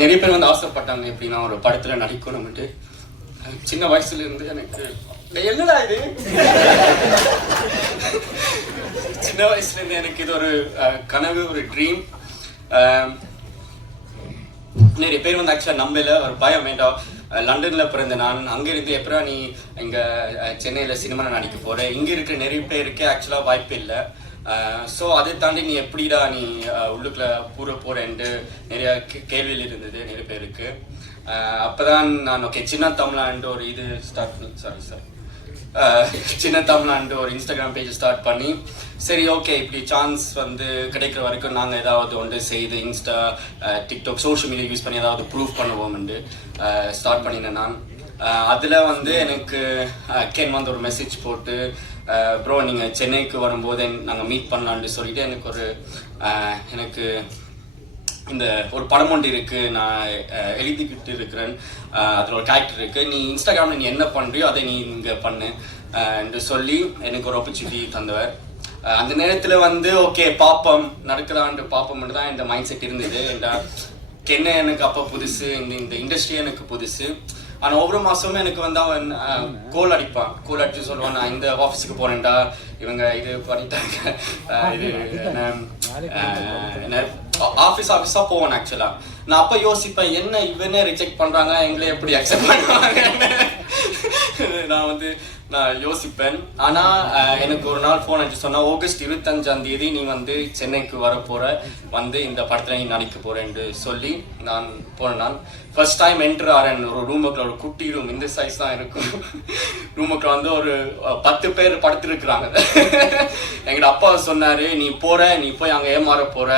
நிறைய பேர் வந்து ஆசைப்பட்டாங்க இப்படி நான் ஒரு படத்துல நடிக்கணும்ட்டு. சின்ன வயசுல இருந்து எனக்கு என்னடா இது, சின்ன வயசுல இருந்து எனக்கு இது ஒரு கனவு, ஒரு ட்ரீம். நிறைய பேர் வந்து ஆக்சுவலா நம்பல, ஒரு பயம் வேண்டாம். லண்டன்ல பிறந்த நான், அங்கிருந்து எப்படா நீ இங்க சென்னையில சினிமா நடிக்க போற, இங்க இருக்கிற நிறைய பேருக்கு ஆக்சுவலா வாய்ப்பு இல்லை. ஸோ அதை தாண்டி நீ எப்படிடா நீ உள்ளுக்குள்ள போறேன்ட்டு நிறைய கேள்வியில் இருந்தது நிறைய பேருக்கு. அப்பதான் நான் ஓகே சின்ன தமிழ்நாடு ஒரு இது ஸ்டார்ட் பண்ணி, சின்ன தமிழ்நாடு ஒரு இன்ஸ்டாகிராம் பேஜ் ஸ்டார்ட் பண்ணி, சரி ஓகே இப்படி சான்ஸ் வந்து கிடைக்கிற வரைக்கும் நாங்கள் ஏதாவது ஒன்று செய்து Insta, TikTok, social media use பண்ணி ஏதாவது ப்ரூவ் பண்ணுவோம்னு ஸ்டார்ட் பண்ணினேன் நான். அதில் வந்து எனக்கு கென் வந்து ஒரு மெசேஜ் போட்டு, ப்ரோ நீங்கள் சென்னைக்கு வரும்போது நாங்கள் மீட் பண்ணலான்னு சொல்லிட்டு எனக்கு இந்த ஒரு படம் ஒன்று இருக்குது, நான் எழுதிக்கிட்டு இருக்கிறேன், அதில் ஒரு கேரக்டர் இருக்குது, நீ இன்ஸ்டாகிராமில் நீ என்ன பண்ணுறியோ அதை நீ இங்கே பண்ணு என்று சொல்லி எனக்கு ஒரு ஆப்பர்ச்சுனிட்டி தந்தவர். அந்த நேரத்தில் வந்து ஓகே பார்ப்போம், நடக்குதான்ட்டு பார்ப்போம்னு தான் இந்த மைண்ட் செட் இருந்தது. கென்னை எனக்கு அப்போ புதுசு, இந்த இண்டஸ்ட்ரி எனக்கு புதுசு. ஆனால் ஒவ்வொரு மாதமும் எனக்கு வந்து அவன் கோல் அடிச்சு சொல்லுவான், நான் இந்த ஆஃபீஸுக்கு போனேன்டா, இவங்க இது பண்ணிட்டாங்க, இது என்ன ஆஃபீஸா போவேன். ஆக்சுவலா நான் அப்போ யோசிப்பேன், என்ன இவனே ரிஜெக்ட் பண்றாங்க, எங்களை எப்படி அக்செப்ட் பண்ணுவாங்க நான் யோசிப்பேன். ஆனா எனக்கு ஒரு நாள் ஃபோன் அடிச்சு சொன்னா, ஆகஸ்ட் 25 நீ வந்து சென்னைக்கு வரப்போற, வந்து இந்த படத்துல நீ நடிக்க போறேன்னு சொல்லி நான் போனேன். நான் ஃபர்ஸ்ட் டைம் என்டர் ஆறேன் ஒரு ரூமுக்குள்ள, ஒரு குட்டி ரூம், இந்த சைஸ் தான் இருக்கும். ரூமுக்குள்ள வந்து ஒரு 10 பேர் படுத்துருக்குறாங்க. எங்கட அப்பா சொன்னாரு, நீ போய் அங்க ஏமாற போற,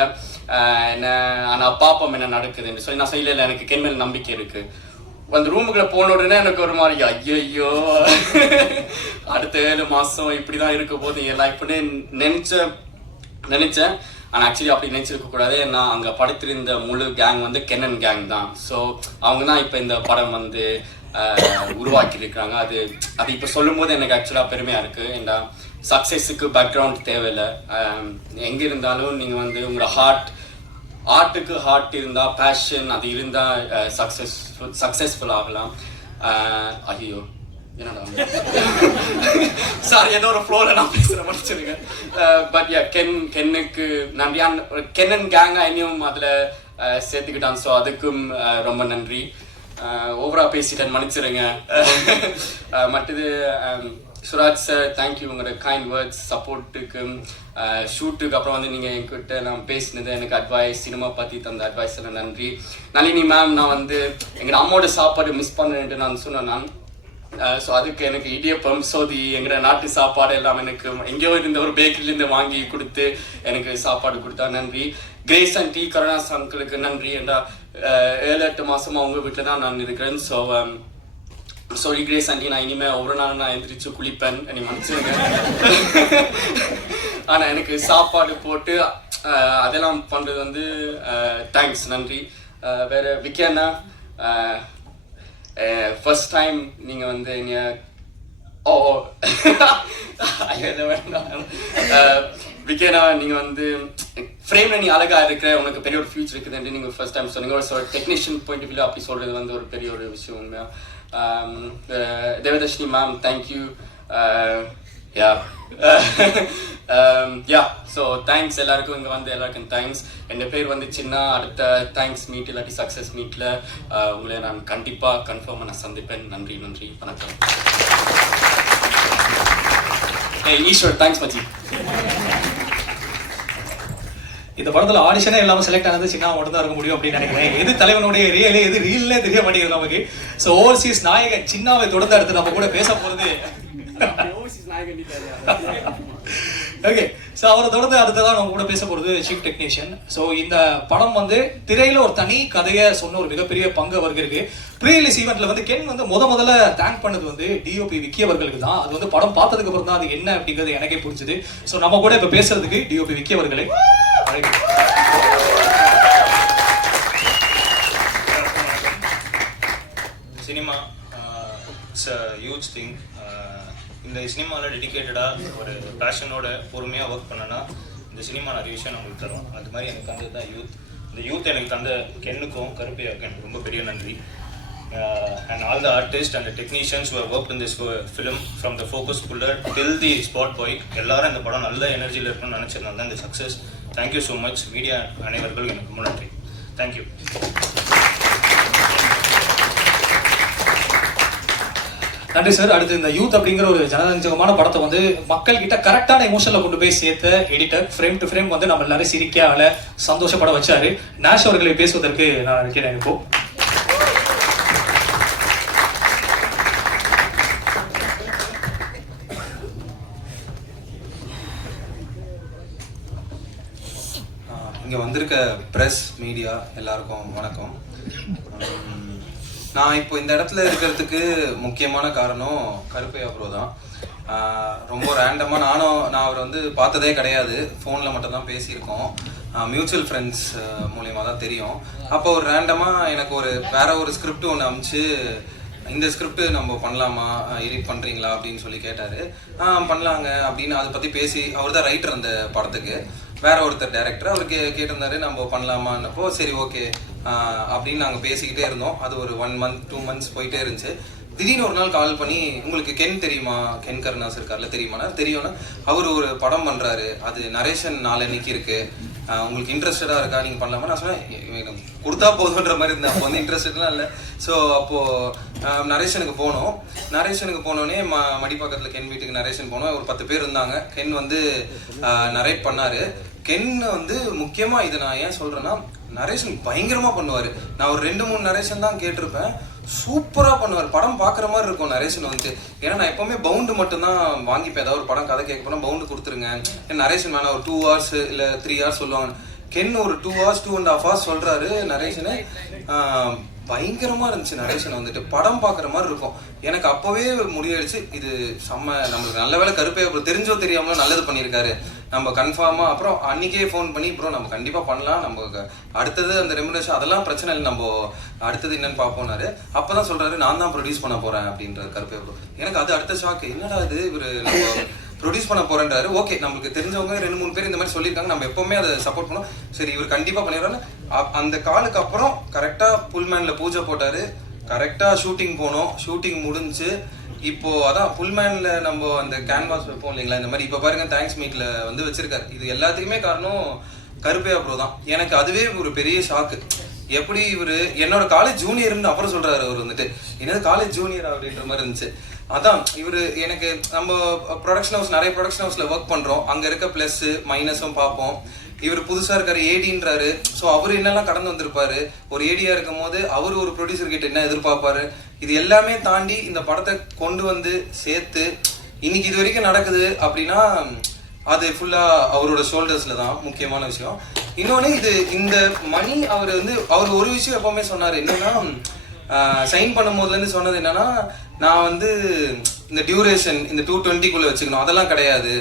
நான் பாப்போம் என்ன நடக்குதுன்னு சொல்லி நான் சொல்லல. எனக்கு கென் மேல நம்பிக்கை இருக்கு. அந்த ரூமுக்குள்ள போன உடனே எனக்கு ஒரு மாதிரி ஐயோ அடுத்த 7 மாசம் இப்படிதான் இருக்க போது என் லைஃப்னு நினைச்சேன். ஆனால் ஆக்சுவலி அப்படி நினைச்சிருக்க கூடாது. நான் அங்கே படுத்திருந்த முழு கேங் வந்து கென்னன் கேங் தான். ஸோ அவங்க தான் இப்போ இந்த படம் வந்து உருவாக்கி இருக்காங்க. அது இப்போ சொல்லும் போது எனக்கு ஆக்சுவலாக பெருமையாக இருக்குது. ஏன்னா சக்ஸஸுக்கு பேக்ரவுண்ட் தேவையில்லை. எங்கே இருந்தாலும் நீங்கள் வந்து உங்களோட ஆர்ட்டுக்கு ஹார்ட் இருந்தால், பேஷன் அது இருந்தால் சக்ஸஸ்ஃபுல் ஆகலாம். ஐயோ என்னடா சாரி, ஏதோ ஒரு ஃப்ளோவில் நான் பேசுகிறேன், படிச்சிருக்கேன். பட் கென்னுக்கு நன்றி. கென்னன் கேங்கா என்னையும் அதில் சேர்த்துக்கிட்டான். ஸோ அதுக்கும் ரொம்ப நன்றி. ஓவரா பேசிட்டேன், மன்னிச்சிருங்க. மற்றது சுராஜ் சார், தேங்க்யூ உங்களோட கைண்ட் வேர்ட்ஸ், சப்போர்ட்டுக்கு. ஷூட்டுக்கு அப்புறம் வந்து நீங்கள் என்கிட்ட நான் பேசினது, எனக்கு அட்வைஸ், சினிமா பற்றி தந்த அட்வைஸ் எல்லாம் நன்றி. நளினி மேம், நான் வந்து எங்கள் அம்மாவோட சாப்பாடு மிஸ் பண்ணுறேன்ட்டு நான் சொன்னேன் நான். ஸோ அதுக்கு எனக்கு இடியப்பம், சோதி, எங்களோட நாட்டு சாப்பாடு எல்லாம் எனக்கு எங்கேயோ இருந்த ஒரு பேக்கரியிலேருந்து வாங்கி கொடுத்து எனக்கு சாப்பாடு கொடுத்தா நன்றி. கிரேஸ் அண்ட் டி கருணாஸ் அங்கிளுக்கு நன்றி. ஏன்னா 7-8 மாதமாக அவங்க வீட்டில் தான் நான் இருக்கிறேன். ஸோ சாரி கிரேஸ் ஆண்டி, நான் இனிமேல் ஒரு நாள் நான் எந்திரிச்சு குளிப்பேன், நீ மன்னிச்சிருங்க. ஆனால் எனக்கு சாப்பாடு போட்டு அதெல்லாம் பண்ணுறது வந்து தேங்க்ஸ், நன்றி. வேறு விக்கேண்ணா, ஃபர்ஸ்ட் டைம் நீங்கள் வந்து விக்கேண்ணா, நீங்கள் வந்து ஃப்ரேமில் நீ அழகா இருக்கிற, உனக்கு பெரிய ஒரு ஃபியூச்சர் இருக்குதுன்ட்டு நீங்கள் ஃபர்ஸ்ட் டைம் சொன்னீங்க. ஒரு டெக்னீஷியன் பாயிண்ட் ஆஃப் வியூ அப்படி சொல்கிறது வந்து ஒரு பெரிய ஒரு விஷயம் உண்மையாக. Devadarshini ma'am, thank you. So thanks எல்லாருக்கும், இங்கே வந்து எல்லாருக்கும் தேங்க்ஸ். என் பேர் வந்து சின்ன. அடுத்த தேங்க்ஸ் மீட் இல்லாட்டி சக்ஸஸ் மீட்டில் உங்களை நான் கண்டிப்பாக கன்ஃபார்மாக நான் சந்திப்பேன். நன்றி, வணக்கம். ஈஸ்வர், தேங்க்ஸ் மச்சி. இந்த படத்துல ஆடிஷனே இல்லாம செலக்ட் ஆனது சின்ன மட்டும் தான் இருக்க முடியும் அப்படின்னு நினைக்கிறேன். எது தலைவனுடைய ரியலே எது ரீல்லே தெரிய மாட்டேங்குது நமக்கு. ஸோ ஓவர்சீஸ் நாயகன் சின்னாவை தொடர்ந்து அடுத்து நம்ம கூட பேச போறது ஓகே. ஸோ அவரை தொடர்ந்து அடுத்ததான் நம்ம கூட பேச போறது சீஃப் டெக்னீஷியன். ஸோ இந்த படம் வந்து திரையில ஒரு தனி கதையை சொன்ன ஒரு மிகப்பெரிய பங்கு அவருக்கு இருக்கு. ப்ரீ ரிலீஸ் ஈவெண்ட்ல வந்து கென் வந்து முதல்ல தேங்க் பண்ணது வந்து டிஓபி விக்கி அவர்களுக்கு தான். அது வந்து படம் பார்த்ததுக்கு அப்புறம் தான் அது என்ன அப்படிங்கிறது எனக்கே புரிஞ்சுது. ஸோ நம்ம கூட இப்ப பேசுறதுக்கு டிஓபி விக்கி அவர்களை cinema it's a huge thing. இந்த சினிமாவில் டெடிக்கேட்டடாக ஒரு பேஷனோட பொறுமையாக ஒர்க் பண்ணனா இந்த சினிமா நிறைய விஷயம் நம்மளுக்கு தரும். அது மாதிரி எனக்கு தந்தது தான் யூத். இந்த யூத் எனக்கு தந்த கென்னுக்கும் கருப்பையாவுக்கும் எனக்கு ரொம்ப பெரிய நன்றி. And all the artists and the technicians who have worked in this film from the focus puller till the spot boy எல்லாரும் இந்த படம் நல்ல எனர்ஜியில் இருக்கணும்னு நினச்சதுனால தான் இந்த success. Thank you so much media அனைவர்களும் எனக்கு ரொம்ப நன்றி. தேங்க்யூ. நன்றி சார். அடுத்து இந்த யூத் அப்படிங்கிற ஒரு ஜனரஞ்சகமான படத்தை வந்து மக்கள் கிட்ட கரெக்டான எமோஷன்ல கொண்டு போய் சேர்த்த எடிட்டர் ஃப்ரேம் டு ஃப்ரேம் வந்து நம்ம எல்லாரும் சிரிக்க ஆள சந்தோஷப்பட வச்சாரு. நாஷ் அவர்களை பேசுவதற்கு நான் நினைக்கிறேன். இப்போ இங்கே வந்திருக்க ப்ரெஸ் மீடியா எல்லாருக்கும் வணக்கம். நான் இப்போ இந்த இடத்துல இருக்கிறதுக்கு முக்கியமான காரணம் கருப்பையா ப்ரோ தான். ரொம்ப ரேண்டமாக நான் அவர் வந்து பார்த்ததே கிடையாது, ஃபோனில் மட்டும்தான் பேசியிருக்கோம். மியூச்சுவல் ஃப்ரெண்ட்ஸ் மூலயமா தான் தெரியும். அப்போ ஒரு ரேண்டமாக எனக்கு வேற ஒரு ஸ்கிரிப்ட் ஒன்று அனுப்பிச்சு இந்த ஸ்கிரிப்ட் நம்ம பண்ணலாமா, எடிட் பண்ணுறீங்களா அப்படின்னு சொல்லி கேட்டார். பண்ணலாங்க அப்படின்னு அதை பற்றி பேசி, அவர் தான் ரைட்டர் அந்த படத்துக்கு, வேற ஒருத்தர் டைரக்டர், அவருக்கு கேட்டிருந்தாரு நம்ம பண்ணலாமான்னப்போ சரி ஓகே அப்படின்னு நாங்கள் பேசிக்கிட்டே இருந்தோம். அது ஒரு 1 month 2 months போயிட்டே இருந்துச்சு. திடீர்னு ஒரு நாள் கால் பண்ணி, உங்களுக்கு கென் தெரியுமா, கென் கருணாஸ் இருக்கார்ல தெரியுமாண்ணா, தெரியும்னா அவர் ஒரு படம் பண்ணுறாரு, அது நரேஷன் நாளன்னைக்கு இருக்கு, உங்களுக்கு இன்ட்ரெஸ்டடாக இருக்கா, நீங்கள் பண்ணலாமா? நான் சொன்னேன் கொடுத்தா போதுன்ற மாதிரி இருந்தேன். அப்போ வந்து இன்ட்ரெஸ்டட்லாம் இல்லை. ஸோ அப்போது நரேஷனுக்கு போனோம். நரேஷனுக்கு போனோடனே மடிப்பாக்கத்தில் கென் வீட்டுக்கு நரேஷன் போனோம். ஒரு 10 பேர் இருந்தாங்க. கென் வந்து நரேட் பண்ணார். கென் வந்து முக்கியமாக இதை நான் ஏன் சொல்கிறேன்னா, நரேஷன் பயங்கரமாக பண்ணுவார். நான் ஒரு 2-3 நரேஷன் தான் கேட்டிருப்பேன், சூப்பராக பண்ணுவார். படம் பார்க்குற மாதிரி இருக்கும் நரேஷன் வந்து. ஏன்னா நான் எப்போவுமே பவுண்டு மட்டும்தான் வாங்கிப்பேன். ஏதாவது ஒரு படம் கதை கேட்க போனால் பவுண்டு கொடுத்துருங்க. நரேஷன் வேணா ஒரு 2 hours இல்லை 3 hours சொல்லுவாங்க. கென் ஒரு 2 hours 2.5 hours சொல்கிறாரு நரேஷனு. பயங்கரமாக இருந்துச்சு நரேஷன் வந்துட்டு. படம் பார்க்குற மாதிரி இருக்கும். எனக்கு அப்போவே முடியாயிடுச்சு, இது செம்ம, நம்மளுக்கு நல்ல வேலை கருப்பையா தெரிஞ்சோ தெரியாமலோ நல்லது பண்ணியிருக்காரு, நம்ம கன்ஃபார்மாக. அப்புறம் அன்றைக்கே ஃபோன் பண்ணி ப்ரோ நம்ம கண்டிப்பாக பண்ணலாம், நம்ம அடுத்தது அந்த ரெமுனேஷன் அதெல்லாம் பிரச்சனை இல்லை, நம்ம அடுத்தது என்னன்னு பார்ப்போம்னாரு. அப்போ தான் சொல்கிறாரு நான் தான் ப்ரொடியூஸ் பண்ண போகிறேன் அப்படின்றாரு கருப்பையா ப்ரோ. எனக்கு அது அடுத்த ஷாக்கு, என்னடா இது இவர் நம்ம ப்ரொடியூஸ் பண்ண போறேன்றாரு. ஓகே, நம்மளுக்கு தெரிஞ்சவங்க 2-3 பேர் இந்த மாதிரி சொல்லியிருக்காங்க, நம்ம எப்பவுமே அதை சப்போர்ட் பண்ணோம். சரி இவர் கண்டிப்பாக பண்ணிடுறாரு. அந்த காலுக்கு அப்புறம் கரெக்டாக புல்மேனில் பூஜை போட்டார், கரெக்டாக ஷூட்டிங் போனோம். ஷூட்டிங் முடிஞ்சு இப்போ அதான் புல்மேனில் நம்ம அந்த கேன்வாஸ் வைப்போம் இல்லைங்களா, இந்த மாதிரி இப்போ பாருங்க தேங்க்ஸ் மீட்டில் வந்து வச்சிருக்காரு. இது எல்லாத்துக்குமே காரணம் கருப்பையா ப்ரோ தான். எனக்கு அதுவே ஒரு பெரிய ஷாக்கு. எப்படி இவர் என்னோட காலேஜ் ஜூனியர்னு அப்புறம் சொல்றாரு. அவர் வந்துட்டு என்னது காலேஜ் ஜூனியர் அப்படின்ற மாதிரி இருந்துச்சு. அதான் இவர் எனக்கு, நம்ம ப்ரொடக்ஷன் ஹவுஸ் நிறைய ப்ரொடக்ஷன் ஹவுஸில் ஒர்க் பண்ணுறோம், அங்கே இருக்க ப்ளஸ் மைனஸும் பார்ப்போம். இவர் புதுசாக இருக்காரு, ஏடின்றாரு. ஸோ அவர் என்னெல்லாம் கடந்து வந்திருப்பாரு, ஒரு ஏடியா இருக்கும் போது அவர் ஒரு ப்ரொடியூசர் கிட்ட என்ன எதிர்பார்ப்பாரு, இது எல்லாமே தாண்டி இந்த படத்தை கொண்டு வந்து சேர்த்து இன்னைக்கு இது வரைக்கும் நடக்குது அப்படின்னா அது ஃபுல்லாக அவரோட ஷோல்டர்ஸில் தான் முக்கியமான விஷயம். இன்னொன்று இந்த மணி அவர் ஒரு விஷயம் எப்பவுமே சொன்னார், என்னன்னா சைன் பண்ணும் போதுலேருந்து சொன்னது என்னன்னா, நான் வந்து இந்த டியூரேஷன் இந்த 220 வச்சுக்கணும், அதெல்லாம் கிடையாது.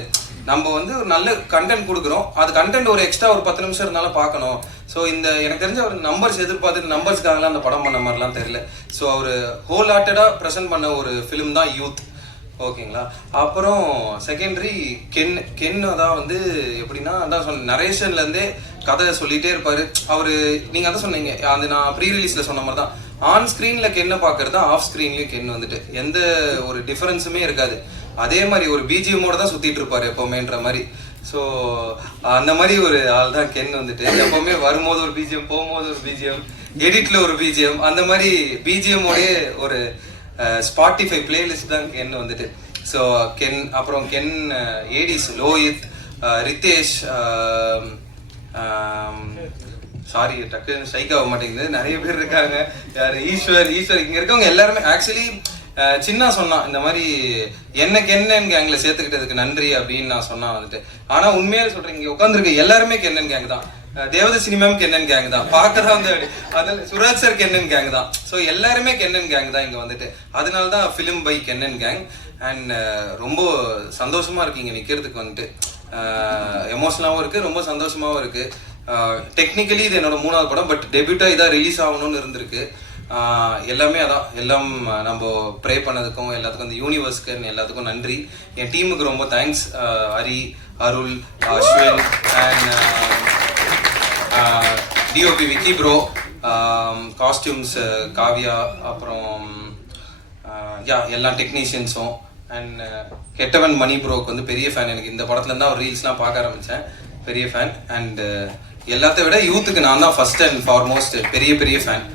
நம்ம வந்து ஒரு நல்ல கண்டென்ட் கொடுக்குறோம், அது கண்டென்ட் ஒரு எக்ஸ்ட்ரா ஒரு 10 நிமிஷம் இருந்தாலும் பார்க்கணும். ஸோ எனக்கு தெரிஞ்ச ஒரு நம்பர்ஸ் எதிர்பார்த்து நம்பர்ஸ்க்காகலாம் அந்த படம் பண்ண மாதிரிலாம் தெரியல. ஸோ அவர் ஹோல் ஹார்ட்டடாக ப்ரெசென்ட் பண்ண ஒரு ஃபிலிம் தான் யூத். ஓகேங்களா. அப்புறம் செகண்டரி கென் தான் வந்து எப்படின்னா, அதான் சொன்ன நரேஷன்லேருந்தே கதை சொல்லிகிட்டே இருப்பார். அவர் நீங்கள் அதான் சொன்னீங்க, அது நான் ப்ரீ ரிலீஸில் சொன்ன மாதிரி தான். ஆன் ஸ்க்ரீனில் கென்னை பார்க்குறது தான் ஆஃப் ஸ்க்ரீன்லேயும் கென் வந்துட்டு எந்த ஒரு டிஃபரன்ஸுமே இருக்காது. அதே மாதிரி ஒரு பிஜிஎம்மோட தான் சுற்றிட்டு இருப்பார் எப்போவுமேன்ற மாதிரி. ஸோ அந்த மாதிரி ஒரு ஆள் தான் கென் வந்துட்டு. எப்போவுமே வரும்போது ஒரு பிஜிஎம், போகும்போது ஒரு பிஜிஎம், எடிட்டில் ஒரு பிஜிஎம், அந்த மாதிரி பிஜிஎம்மோடய ஒரு ஸ்பாட்டிஃபை பிளேலிஸ்ட் தான் கென் வந்துட்டு. ஸோ கென், அப்புறம் கென் ஏடிஸ் லோஹித், ரித்தேஷ், சாரி டக்குன்னு ஸ்ட்ரைக் ஆக மாட்டேங்குது, நிறைய பேர் இருக்காங்க. யார் ஈஸ்வர் இங்கே இருக்கவங்க எல்லாருமே ஆக்சுவலி சின்ன சொன்னான் இந்த மாதிரி எனக்கு என்னன்னு கேங்கில் சேர்த்துக்கிட்டதுக்கு நன்றி அப்படின்னு நான் சொன்னான் வந்துட்டு. ஆனால் உண்மையாக சொல்கிறேன், இங்கே உட்காந்துருக்க எல்லாருமே கென்னன் கேங் தான். தேவத சினிமாவும் கென்னன் கேங் தான். பார்க்க தான் வந்து அதில் சுராஜ் சார் கென்னன் கேங் தான். ஸோ எல்லாருமே கென்னன் கேங் தான் இங்கே வந்துட்டு. அதனால தான் ஃபிலிம் பை கென்னன் கேங். அண்ட் ரொம்ப சந்தோஷமாக இருக்கு இங்கே நிற்கிறதுக்கு வந்துட்டு. எமோஷனலாகவும் இருக்குது, ரொம்ப சந்தோஷமாகவும் இருக்குது. டெக்னிக்கலி இது என்னோட 3வது படம், பட் டெபியூட்டாக இதாக ரிலீஸ் ஆகணும்னு இருந்திருக்கு. எல்லாமே அதான், எல்லாம் நம்ம ப்ரே பண்ணதுக்கும் எல்லாத்துக்கும் இந்த யூனிவர்ஸ்க்கு எல்லாத்துக்கும் நன்றி. என் டீமுக்கு ரொம்ப thanks. Hari, Arul, Ashwin and DOP Vicky bro, costumes Kavya, அப்புறம் எல்லா டெக்னீஷியன்ஸும். அண்ட் கெட்டவன் மணி ப்ரோக்கு வந்து பெரிய ஃபேன். எனக்கு இந்த படத்துலேருந்து அவர் ரீல்ஸ்லாம் பார்க்க ஆரம்பித்தேன், பெரிய ஃபேன். அண்ட் எல்லாத்த விட யூத்துக்கு நான் தான் ஃபர்ஸ்ட் அண்ட் ஃபார்மோஸ்ட் பெரிய ஃபேன்.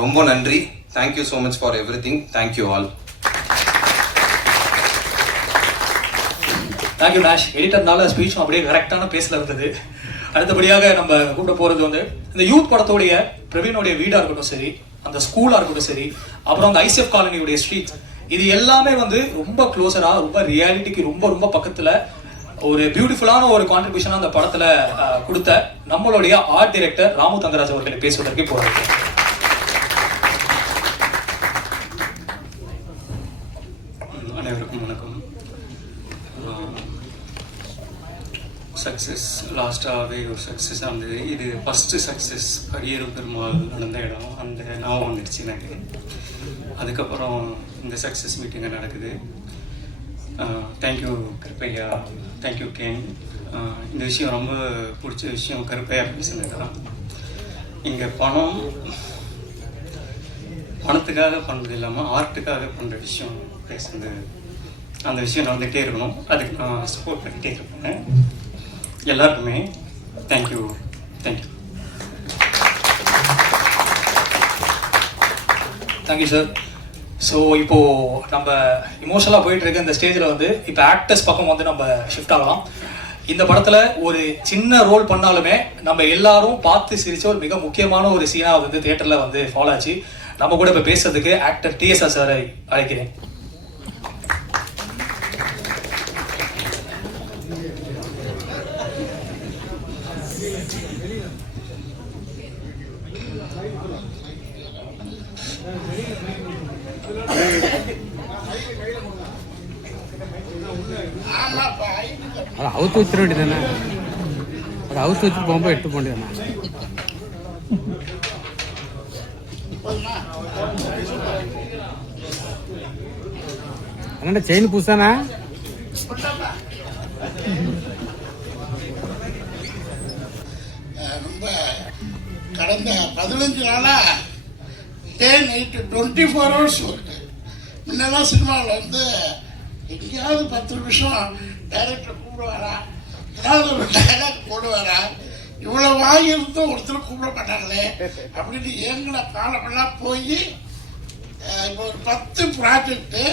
ரொம்ப நன்றி. Thank you so much for everything. Thank you all. Thank you Nash. எடிட்டர்னால ஸ்பீச்சும் அப்படியே கரெக்டான பேஸில் இருந்தது. அடுத்தபடியாக நம்ம கூப்பிட போகிறது வந்து இந்த யூத் படத்தோடைய பிரவீனுடைய வீடாக இருக்கட்டும் சரி, அந்த ஸ்கூலாக இருக்கட்டும் சரி, அப்புறம் அந்த ஐசிஎஃப் காலனியுடைய ஸ்ட்ரீட், இது எல்லாமே வந்து ரொம்ப க்ளோஸராக, ரொம்ப ரியாலிட்டிக்கு ரொம்ப பக்கத்தில் ஒரு பியூட்டிஃபுல்லான ஒரு கான்ட்ரிபியூஷனாக அந்த படத்தில் கொடுத்த நம்மளுடைய ஆர்ட் டைரக்டர் ராமு தங்கராஜ் அவர்களை பேசுவதற்கு போகிறது. அனைவருக்கும் வணக்கம். சக்ஸஸ் லாஸ்ட்டாகவே ஒரு சக்ஸஸ் இருந்தது. இது ஃபஸ்ட்டு சக்ஸஸ் அடியேறும் பெருமாள் நடந்த இடம், அந்த ஞாபகம் வந்துடுச்சு எனக்கு. அதுக்கப்புறம் இந்த சக்ஸஸ் மீட்டிங் நடக்குது. Thank you Karuppaiya, thank you Ken. இந்த விஷயம் ரொம்ப பிடிச்ச விஷயம் கருப்பையா பேசுனது தான். இங்கே பணத்துக்காக பண்ணுறது இல்லாமல் ஆர்ட்டுக்காக பண்ணுற விஷயம் பேசுறது, அந்த விஷயம் நடந்துகிட்டே இருக்கணும். அதுக்கு நான் சப்போர்ட் பண்ணிகிட்டே இருப்பேன். எல்லாருக்குமே தேங்க்யூ. Thank you sir. ஸோ இப்போது நம்ம இமோஷனலாக போயிட்டு இருக்க இந்த ஸ்டேஜில் வந்து இப்போ ஆக்டர்ஸ் பக்கம் வந்து நம்ம ஷிஃப்ட் ஆகலாம். இந்த படத்தில் ஒரு சின்ன ரோல் பண்ணாலுமே நம்ம எல்லாரும் பார்த்து சிரிச்ச ஒரு மிக முக்கியமான ஒரு சீனாக வந்து தியேட்டரில் வந்து ஃபாலோ ஆச்சு. நம்ம கூட இப்போ பேசுறதுக்கு ஆக்டர் டிஎஸ்ஆர் சாரை அழைக்கிறேன். அதை அவுத்து வச்சிட வேண்டியதானே, அதை அவுத்து வச்சு போகும்போது எடுத்து போக வேண்டியதானே. அண்ணா செயின் புதுசாண்ணா? ரொம்ப கடந்த 15 நாளாக டே நைட்டு 24 hours ஒர்க்கு. முன்னெல்லாம் சினிமாவில் வந்து எங்கேயாவது 10 நிமிஷம் டைரக்டர் கூப்பிடுவாரா, ஏதாவது ஒரு டைலாக் போடுவாரா, இவ்வளோ வாங்கியிருந்தும் ஒருத்தர் கூப்பிட மாட்டாங்களே அப்படின்னு ஏங்கின காலமெல்லாம் போய் இப்போ ஒரு 10 ப்ராஜெக்டு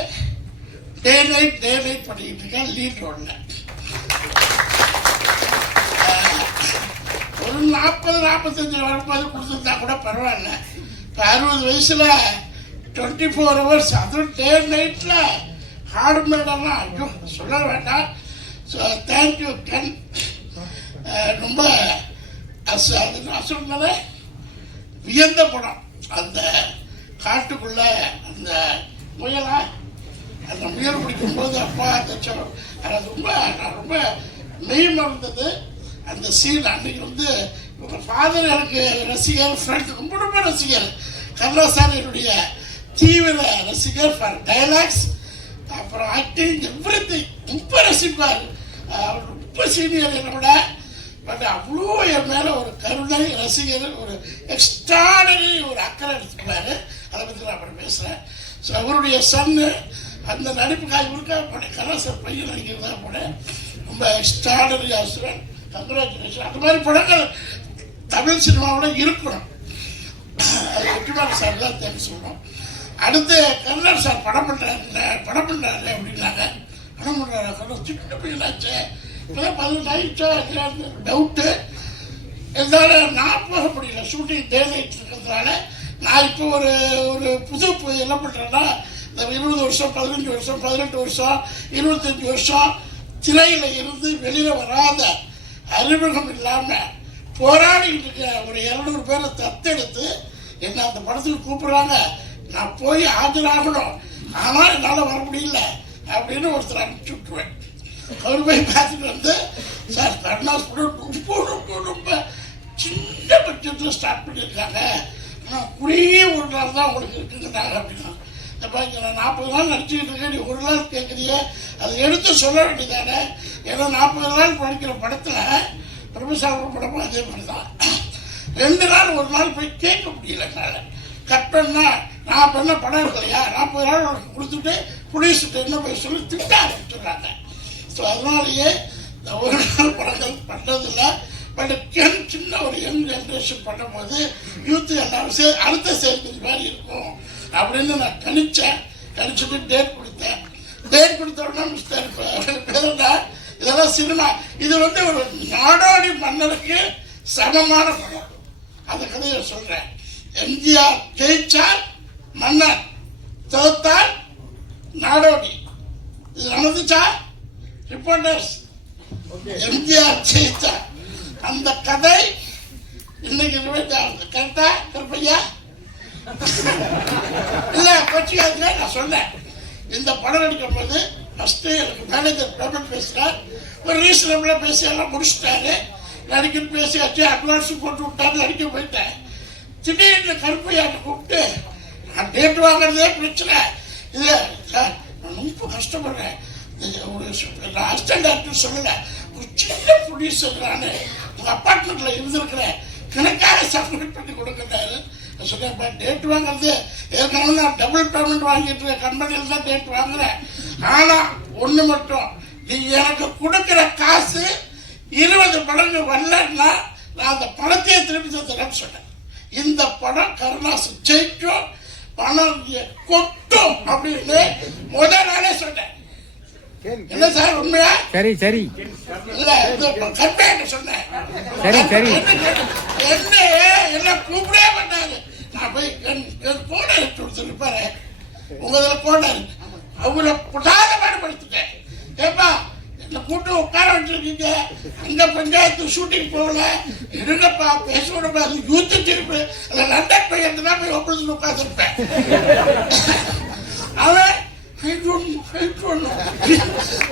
டே நைட் பண்ணிக்கிட்டு இருக்கேன் லீட் ரோடில். ஒரு 40-45 வரும்போது கொடுத்துருந்தா கூட பரவாயில்ல. இப்போ 60 வயசில் 24 hours, அதுவும் டே நைட்டில் ஹார்ட் மேடெல்லாம் ஐயோ சொல்ல வேண்டாம். So thank you Ken. ரொம்ப அசுரங்களே வியந்த படம். அந்த காட்டுக்குள்ள அந்த முயல் பிடிக்கும்போது அப்பா அது ரொம்ப மெய் மறந்தது அந்த சீன். அன்னைக்கு வந்து உங்கள் ஃபாதர் எனக்கு ரசிகர், ஃப்ரெண்ட், ரொம்ப ரசிகர். கமலாசார் என்னுடைய தீவிர ரசிகர் ஃபார் டைலாக்ஸ், அப்புறம் ஆக்டிங், எவ்ரிதிங் ரொம்ப ரசிப்பார். அவர் ரொம்ப சீனியர் என்னோட. பட் அவ்வளோ என் மேலே ஒரு கருணை, ரசிகர், ஒரு எக்ஸ்ட்ராடனரி ஒரு அக்கறை எடுத்துக்குவார். அதை பற்றி நான் அப்புறம் பேசுகிறேன். ஸோ அவருடைய சன்னு அந்த நடிப்புக்காக இவருக்காக போனேன். கலாசார் பையன் நடிக்கிறதாக போனேன். ரொம்ப எக்ஸ்ட்ராடனரி ஆசிரியர். கங்க்ராச்சுலேஷன். அந்த மாதிரி படங்கள் தமிழ் சினிமாவில் இருக்கணும். அது வெற்றிமாறன் சார் தான் தேங்க்ஸ் சொல்லணும். அடுத்து கர்ணன் சார் படம் பண்ணுறாரு அப்படின்னாங்க. படம் பண்ணுறாரு சின்ன பையனாச்சு, இப்போதான் 18 ஆயிடுச்சா டவுட்டு. என்னால் நான் போக முடியல, ஷூட்டிங் டே நைட் இருக்கிறதுனால. நான் இப்போ ஒரு புது என்ன பண்ணுறேன்னா, இந்த 20 வருஷம் 15 வருஷம் 18 வருஷம் 25 வருஷம் திரையில் இருந்து வெளியில் வராத அறிமுகம் இல்லாமல் போராடிட்டு இருக்க ஒரு 200 பேரை தத்தெடுத்து என்னை அந்த படத்துக்கு கூப்பிட்றாங்க. நான் போய் ஆஜராகணும், ஆனால் என்னால் வர முடியல அப்படின்னு ஒருத்தர் அனுப்பிச்சி விட்டுருவேன். அவர் போய் பார்த்துட்டு வந்து, சார் கருணாஸ் ரொம்ப ரொம்ப சின்ன பட்சத்தில் ஸ்டார்ட் பண்ணியிருக்காங்க, ஆனால் குறுகிய ஒரு நாள் தான் உங்களுக்கு இருக்குதுன்னாங்க அப்படின்னா. இப்போ இங்கே நான் 40 நாள் நடிச்சுக்கிட்டு இருக்கேன், நீ ஒரு நாள் கேட்குறியே, அதை எடுத்து சொல்ல வேண்டியதானே. ஏன்னா 40 நாள் படிக்கிற படத்தில் பிரபுசாமி படமும் அதே மாதிரி தான். 2 நாள் ஒரு நாள் போய் கேட்க முடியல என்னால். கட் பண்ணால் நான் பண்ண படம் இருக்கலையா, 40 நாள் உனக்கு கொடுத்துட்டு புடிச்சுட்டு என்ன போய் சொல்லி திட்ட ஆரம்பிச்சுடுறாங்க. ஸோ அதனாலேயே இந்த ஒரு நாள் படங்கள் பண்ணுறதில்லை. பட் சின்ன ஒரு யங் ஜென்ரேஷன் பண்ணும்போது யூத்து எல்லாரும் அடுத்த சேர்த்து மாதிரி இருக்கும் அப்படின்னு நான் கணிச்சுட்டு டேட் கொடுத்தேன். டேட் கொடுத்தோன்னா மிஸ்டர் பேருண்டா இதெல்லாம் சினிமா, இது ஒரு நாடோடி மன்னனுக்கு சமமான படம். அந்த கதையை சொல்கிறேன். எம்ஜிஆர் ஜெயிச்சால் மன்னர், தோத்தால் நாடோடி. இது நடந்துச்சா ரிப்போர்ட்டர்ஸ்? எம்ஜிஆர் ஜெயிச்சார். அந்த கதை இன்னைக்கு 26 கரெக்டா கருப்பையா? இல்லை கொச்சிக்காதுல நான் சொன்னேன். இந்த படம் நடிக்கும் போது ஃபஸ்ட்டு எனக்கு மேனேஜர் பேமெண்ட் பேசுகிறார். ஒரு ரீசனபிளாக பேசி எல்லாம் முடிச்சுட்டாரு. நடிக்கன்னு பேசியாச்சு, அட்வான்ஸும் போட்டு விட்டாரு, நடிக்க போயிட்டேன். திடீர்னு கருப்பையாட்டு கூப்பிட்டு, நான் டேட் வாங்குறதே பிரச்சனை இல்லை சார், நான் ரொம்ப கஷ்டப்படுறேன், ஒரு அசிஸ்டன்ட் ஆக்டர் சொல்லலை, ஒரு சின்ன ப்ரொடியூசர் நான் உங்கள் அப்பார்ட்மெண்ட்டில் இருந்திருக்கிறேன், கணக்காக சப்மிட் பண்ணி கொடுக்குறாரு. நான் சொன்னேன், டேட் வாங்குறது ஏற்கனவே நான் டபுள் பேமெண்ட் வாங்கிட்டு இருக்கேன், கம்பெனியில் தான் டேட் வாங்குறேன். ஆனால் ஒன்று மட்டும், நீங்கள் எனக்கு கொடுக்குற காசு 20 மடங்கு வரலன்னா நான் அந்த பணத்தையே திருப்பி தரேன்னு சொன்னேன். இந்த படம் கருணாஸ் ஜெயிக்கும், பணம் கொட்டும் அப்படின்னு முதல் நாளே சொன்னேன். என்ன சார் உண்மையா? சரி சரி இல்ல கற்பேன்னு சொன்னேன். சரி சரி என்ன கூப்பிடவே மாட்டாங்க. நான் போய் கோடை எடுத்து கொடுத்துருப்பாரு, உங்க கோடை அவங்கள புட்டாத பாடுபடுத்திட்டேன். ஏப்பா என்ன கூட்டு உட்கார வச்சிருக்கீங்க, அங்க பஞ்சாயத்து ஷூட்டிங் போகல, இருங்கப்பா பேசணும்ப்பா, அது யூத்து திருப்பு அந்த லண்டன் பையன் தான் போய் ஒப்பந்தத்தில் உட்காந்துருப்பேன். அவன்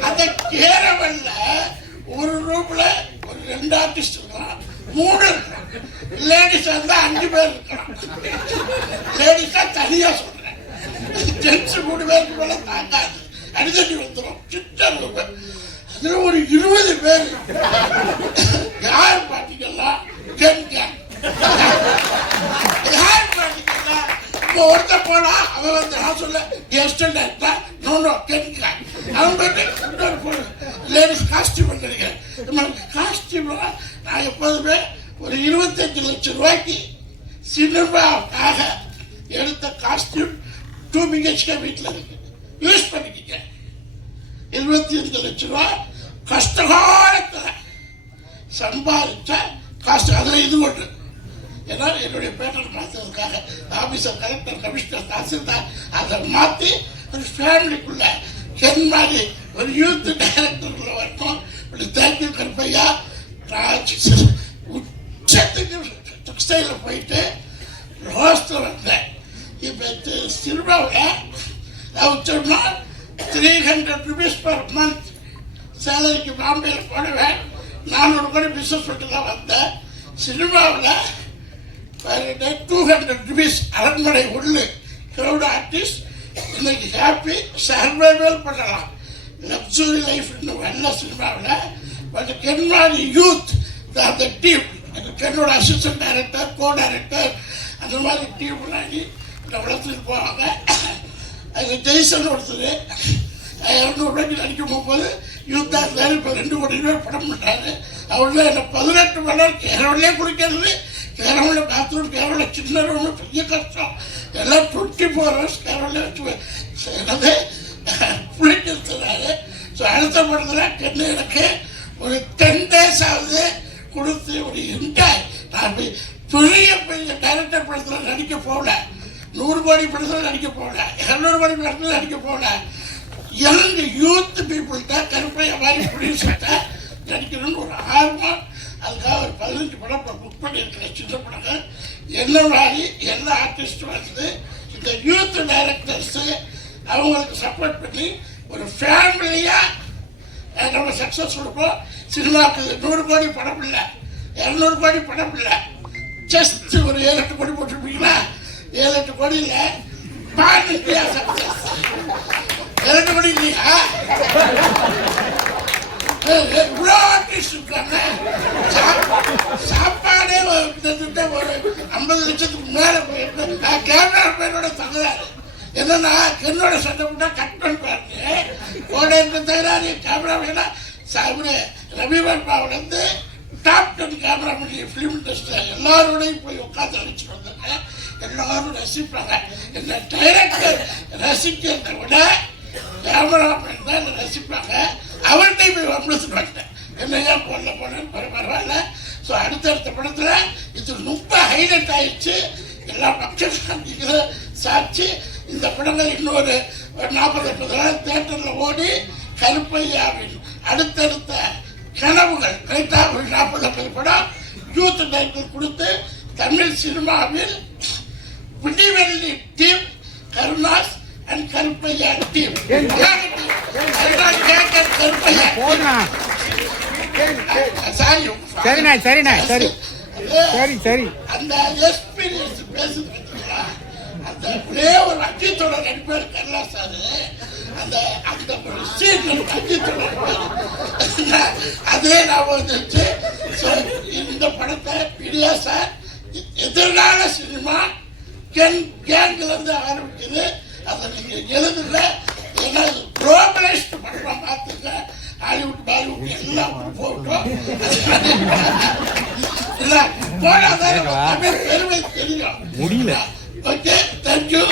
அந்த கேரவன்ல ஒரு ரூம்ல ஒரு 2 ஆர்டிஸ்ட் இருக்கலாம், 3 இருக்கலாம். லேடிஸ் இருந்தா 5 பேர் இருக்கலாம். லேடிஸா தனியா சொல்றேன், ஜென்ஸ் 3 பேருக்கு மேல தாக்காது, அடித்தடி வந்துடும். சின்ன ரூம், அதுல ஒரு 20 பேர். யார் பாத்தீங்கன்னா யார் பாத்தீங்கன்னா ஒருத்த போனா அவன் நான் சொல்ல அவன் லேடிஸ் காஸ்டியூம் நினைக்கிறேன். காஸ்டியூம் நான் எப்போதுமே ஒரு 25 லட்சம் ரூபாய்க்கு சினிமாவுக்காக எடுத்த காஸ்டியூம் 2 BHK வீட்டில் இருக்கு, யூஸ் பண்ணிக்க. 25 லட்சம் ரூபாய் கஷ்டகாலத்தில் சம்பாதிச்ச காசு. அதில் இது ஒன்று, ஏன்னா என்னுடைய பேட்டர் மாற்றுறதுக்காக ஆஃபீஸர், கலெக்டர், கமிஷனர், தாசில்தார் அதை மாற்றி ஒரு ஃபேமிலிக்குள்ள என் மாதிரி ஒரு யூத் டைரக்டருக்குள்ள வரணும். தேங்க்யூ கருப்பையா. உச்சத்துக்கு டெக்ஸ்டைலில் போயிட்டு ரோஸ்டில் வந்தேன். இப்போ சினிமாவில் உச்சம்னா 300 rupees per month சேலரிக்கு பாம்பேயில் போடுவேன். 400 கோடி பிஸ்னஸ் பண்ணிட்டு தான் வந்தேன். சினிமாவில் 200 rupees அரண்மனை உள்ளு க்ரௌட் ஆர்டிஸ்ட். இன்னைக்கு ஹாப்பி சர்வைவல் பண்ணலாம், லக்ஸுரி லைஃப் இன்னும் நல்ல சினிமாவில். பட் கென்மாரி யூத் அந்த டீம், என்னோட அசிஸ்டன்ட் டைரக்டர், கோ டைரக்டர், அந்த மாதிரி டீம் முன்னாடி இந்த வளர்த்துட்டு போவாங்க. அது ஜெய்சன் ஒருத்தர் 200 ரூபாய்க்கு நடிக்கும் போகும்போது யூத்தாக இருந்தாலும் இப்போ 2 கோடி ரூபாய் படம் பண்ணுறாரு. அவர்லாம் என்ன 18 மணி நேரம் கேரளே குடிக்கிறது, கேரளில் பாத்ரூம், கேரள சின்ன ரூம் பெரிய கஷ்டம், எல்லாம் 24 hours கேரள வச்சு என்னது குளிக்கிறாரு. ஸோ அடுத்த படத்தில் கண்ணு எனக்கு ஒரு 10 days ஆகுது கொடுத்து ஒரு என்ஜாய் நான் பெரிய பெரிய டைரக்டர் படத்தில் நடிக்க போகல, 100 கோடி படத்தில் நடிக்க போகல, 200 கோடி படத்தில் நடிக்க போகல. யங் யூத் பீப்புள்கிட்ட கருப்பையா மாதிரி ப்ரொடியூசர்கிட்ட நடிக்கணும்னு ஒரு ஆர்வம். அதுக்காக ஒரு 15 படம் புக் பண்ணியிருக்கிற சின்ன படங்கள். என்ன மாதிரி எல்லா ஆர்டிஸ்டும் வந்து இந்த யூத் டைரக்டர்ஸு அவங்களுக்கு சப்போர்ட் பண்ணி ஒரு ஃபேமிலியாக நம்ம சக்ஸஸ் கொடுப்போம். சினிமாவுக்கு 100 கோடி படம் இல்லை, 200 கோடி படம் இல்லை, ஜஸ்ட் ஒரு 7-8 கோடி போட்டிருப்பீங்களா? 7-8 கோடியில் பான் இந்தியா சக்ஸஸ். 7 கோடி இல்லையா? இவ்வளோ ஆர்டிஸ்ட் இருக்காங்க. சாப்பாடே கிட்டத்தட்ட ஒரு 50 லட்சத்துக்கு மேலே போயிருக்கு. கேமரா பேரோட தகுதாரு என்னன்னா, என்னோட சண்டை போட்டா கட் பண்ணிப்பாருங்க. கோடைக்கு தகுறாரு கேமரா வேணா. ரவிவர்மாவிலேருந்து டாப் 10 கேமரா பண்ணி ஃபிலிம் இண்டஸ்ட்ரியில் எல்லாரோடையும் போய் உட்காந்து அடிச்சுட்டு வந்தாங்க. எல்லாரும் ரசிப்பாங்க. என்ன டைரக்டர் ரசிக்கிறத விட கேமராமேன் தான் ரசிப்பாங்க. அவர்கிட்டையும் போய் வம்பளத்துட்டு வந்துட்டேன். என்னையா போனேன்னு பரவாயில்ல. ஸோ அடுத்தடுத்த படத்தில் இது ரொம்ப ஹைலைட் ஆயிடுச்சு. எல்லா பட்சம் சாட்சி. இந்த படங்கள் இன்னொரு 40-50 நாள் தியேட்டரில் ஓடி கருப்பையாவின் அடுத்தடுத்த கனவுகள் கரெக்டாக ஒரு 40-50 படம் யூத் டைட்டில் கொடுத்து தமிழ் சினிமாவில் Vidivelli team, Karunas and Karuppaiya team. அந்த எக்ஸ்பீரியன்ஸ் பேசுறீங்களா? அந்த ஒரே ஒரு அஜித்தோட நடிப்பார் கருணா சார். அந்த அந்த ஒரு சீன் அஜித்தோட நடிப்பார். அதே நான் வந்துச்சு. இந்த படத்தை பிரியா சார் எதிர்கால சினிமா கேங்கிலிருந்து ஆரம்பிக்குது. அதை நீங்கள் எழுதுல. ஏன்னா குளோபலைஸ்ட் படம் பார்த்துங்க. ஹாலிவுட் பாலிவுட் எல்லாம் போட்டோம். இல்லை போனாதான் பெருமை தெரியும். முடியல. Okay, thank you.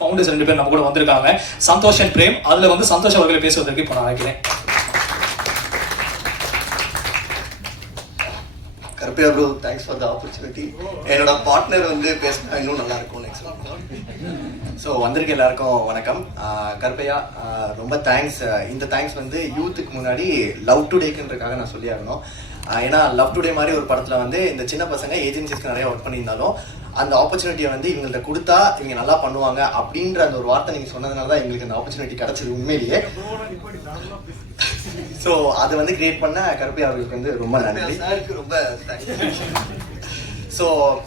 ஃபவுண்டர்ஸ் 2 பேர் நம்ம கூட வந்திருக்காங்க, சந்தோஷ் அண்ட் பிரேம். அதுல வந்து சந்தோஷ் அவர்களை பேசுவதற்கு இப்போ நான் அழைக்கிறேன். Karuppaiya bro, thanks for the opportunity. என்னோட பார்ட்னர் வந்து பேசினா இன்னும் நல்லா இருக்கும் நெக்ஸ்ட். ஸோ வந்திருக்க எல்லாருக்கும் வணக்கம். கருப்பையா ரொம்ப தேங்க்ஸ். இந்த தேங்க்ஸ் வந்து யூத்துக்கு முன்னாடி லவ் டுடேக்குன்றதுக்காக நான் சொல்லி ஆகணும். ஏன்னா லவ் டுடே மாதிரி ஒரு படத்தில் வந்து இந்த சின்ன பசங்க ஏஜென்சிஸ்க்கு நிறைய ஒர்க் பண்ணியிருந்தாலும் அந்த ஆப்பர்ச்சுனிட்டியை வந்து இவங்கள்ட்ட கொடுத்தா இவங்க நல்லா பண்ணுவாங்க அப்படின்ற அந்த ஒரு வார்த்தை நீங்கள் சொன்னதுனால தான் எங்களுக்கு அந்த ஆப்பர்ச்சுனிட்டி கிடைச்சது உண்மையிலேயே. ஸோ அதை வந்து கிரியேட் பண்ண கருப்பையா அவர்களுக்கு வந்து ரொம்ப நன்றி. ரொம்ப தேங்க்ஸ். ஸோ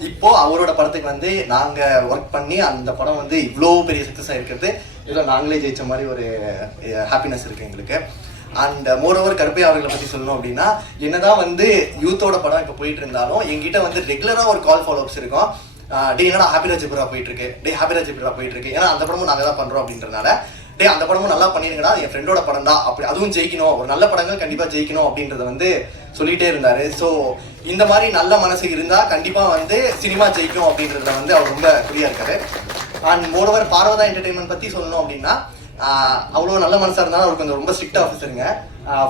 இப்போ அவரோட படத்துக்கு வந்து நாங்கள் ஒர்க் பண்ணி அந்த படம் வந்து இவ்வளோ பெரிய சக்ஸஸ் ஆகிருக்கிறது ஏதோ நாங்களே ஜெயிச்ச மாதிரி ஒரு ஹாப்பினஸ் இருக்குது எங்களுக்கு. அண்ட் மோரோவர் கருப்பையா அவர்களை பற்றி சொல்லணும் அப்படின்னா, என்னதான் வந்து யூத்தோட படம் இப்போ போயிட்டு இருந்தாலும் எங்கிட்ட வந்து ரெகுலராக ஒரு கால் ஃபாலோஅப்ஸ் இருக்கும். டே என்னடா ஹாப்பிராஜ் எப்படா போயிட்டு இருக்கு, டே ஹாப்பிராஜ் எப்படா போயிட்டு இருக்கு. ஏன்னா அந்த படமும் நாங்கள் தான் பண்ணுறோம் அப்படின்றதுனால, டே அந்த படமும் நல்லா பண்ணிருங்கடா, என் ஃப்ரெண்டோட படம் தான், அப்படி அதுவும் ஜெயிக்கணும், ஒரு நல்ல படங்கள் கண்டிப்பாக ஜெயிக்கணும் அப்படின்றத வந்து சொல்லிட்டே இருந்தாரு. ஸோ இந்த மாதிரி நல்ல மனசு இருந்தால் கண்டிப்பாக வந்து சினிமா ஜெயிக்கும் அப்படின்றத வந்து அவர் ரொம்ப குறியா இருக்காரு. அண்ட் மோரோவர் பார்வதா என்டர்டைன்மெண்ட் பற்றி சொல்லணும் அப்படின்னா, அவ்வளோ நல்ல மனசாக இருந்தாலும் அவருக்கு கொஞ்சம் ரொம்ப ஸ்ட்ரிக்ட் ஆஃபீஸருங்க.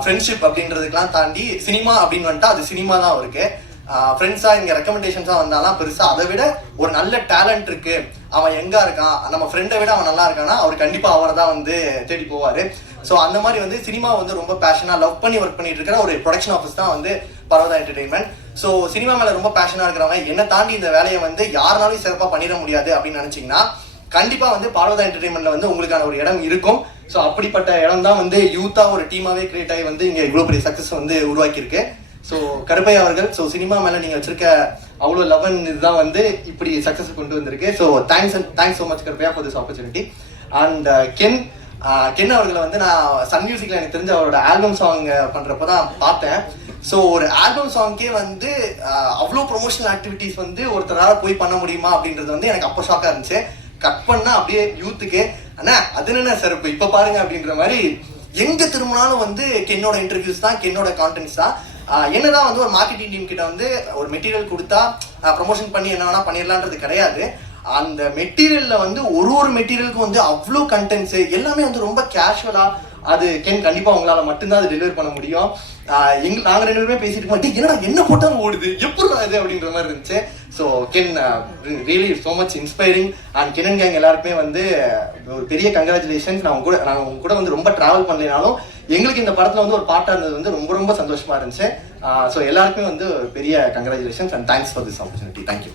ஃப்ரெண்ட்ஷிப் அப்படின்றதுக்கெல்லாம் தாண்டி சினிமா அப்படின்னு வந்துட்டா அது சினிமா தான் அவருக்கு. ஃப்ரெண்ட்ஸாக இங்கே ரெக்கமெண்டேஷன்ஸாக வந்தாலும் பெருசாக அதை விட ஒரு நல்ல டேலண்ட் இருக்கு, அவன் எங்கே இருக்கான், நம்ம ஃப்ரெண்டை விட அவன் நல்லா இருக்கான்னா அவர் கண்டிப்பாக அவரை தான் வந்து தேடி போவார். ஸோ அந்த மாதிரி வந்து சினிமா வந்து ரொம்ப பேஷனாக லவ் பண்ணி ஒர்க் பண்ணிட்டு இருக்கிற ஒரு ப்ரொடக்ஷன் ஆஃபீஸ் தான் வந்து பர்வதா என்டர்டைன்மெண்ட். ஸோ சினிமா மேலே ரொம்ப பேஷனாக இருக்கிறவங்க என்னை தாண்டி இந்த வேலையை வந்து யாருனாலும் சிறப்பாக பண்ணிட முடியாது அப்படின்னு நினச்சிங்கன்னா கண்டிப்பாக வந்து பார்வதா என்டர்டைன்மெண்ட்ல வந்து உங்களுக்கான ஒரு இடம் இருக்கும். ஸோ அப்படிப்பட்ட இடம் தான் வந்து யூத்தா ஒரு டீமாவே கிரியேட் ஆகி வந்து இங்கே இவ்வளோ பெரிய சக்ஸஸ் வந்து உருவாக்கியிருக்கு. ஸோ கருப்பையா அவர்கள், ஸோ சினிமா மேலே நீங்கள் வச்சிருக்க அவ்வளோ லவன் இதுதான் வந்து இப்படி சக்ஸஸ் கொண்டு வந்திருக்கு. So thanks so much Karuppaiya for this opportunity. And Ken அவர்களை வந்து நான் சன் மியூசிக்ல எனக்கு தெரிஞ்ச அவரோட ஆல்பம் சாங் பண்றப்ப தான் பார்த்தேன். ஸோ ஒரு ஆல்பம் சாங்கே வந்து அவ்வளோ ப்ரொமோஷனல் ஆக்டிவிட்டிஸ் வந்து ஒருத்தரால் போய் பண்ண முடியுமா அப்படின்றது வந்து எனக்கு அப்போ ஷாக்காக இருந்துச்சு. கட் பண்ணா அப்படியே யூத்துக்கு அண்ணா அது என்ன சார் இப்போ பாருங்க அப்படின்ற மாதிரி எங்க திரும்பினாலும் வந்து கென்னோட இன்டர்வியூஸ் தான், கென்னோட கான்டென்ட்ஸ் தான். என்னதான் வந்து ஒரு மார்க்கெட்டிங் டீம் கிட்ட வந்து ஒரு மெட்டீரியல் கொடுத்தா ப்ரமோஷன் பண்ணி என்ன வேணா பண்ணிடலான்றது கிடையாது. அந்த மெட்டீரியல்ல வந்து ஒரு மெட்டீரியலுக்கும் வந்து அவ்வளோ கண்டென்ட்ஸ் எல்லாமே வந்து ரொம்ப கேஷுவலா அது கண்டிப்பா உங்களால மட்டும்தான் அது டெலிவரி பண்ண முடியும். நாங்கள் 2 பேருமே பேசிட்டு இருக்கோம், என்னடா என்ன போட்டாலும் ஓடுது எப்படி இது அப்படின்ற மாதிரி இருந்துச்சு. So Ken really so much inspiring. And Ken and gang எல்லாருக்குமே வந்து ஒரு பெரிய கங்க்ராச்சுலேஷன்ஸ். நாங்கள் உங்க கூட வந்து ரொம்ப ட்ராவல் பண்ணலைனாலும் எங்களுக்கு இந்த படத்தில் வந்து ஒரு பாட்டாக இருந்தது வந்து ரொம்ப ரொம்ப சந்தோஷமா இருந்துச்சு. ஸோ எல்லாருக்குமே வந்து பெரிய congratulations and thanks for this opportunity. Thank you.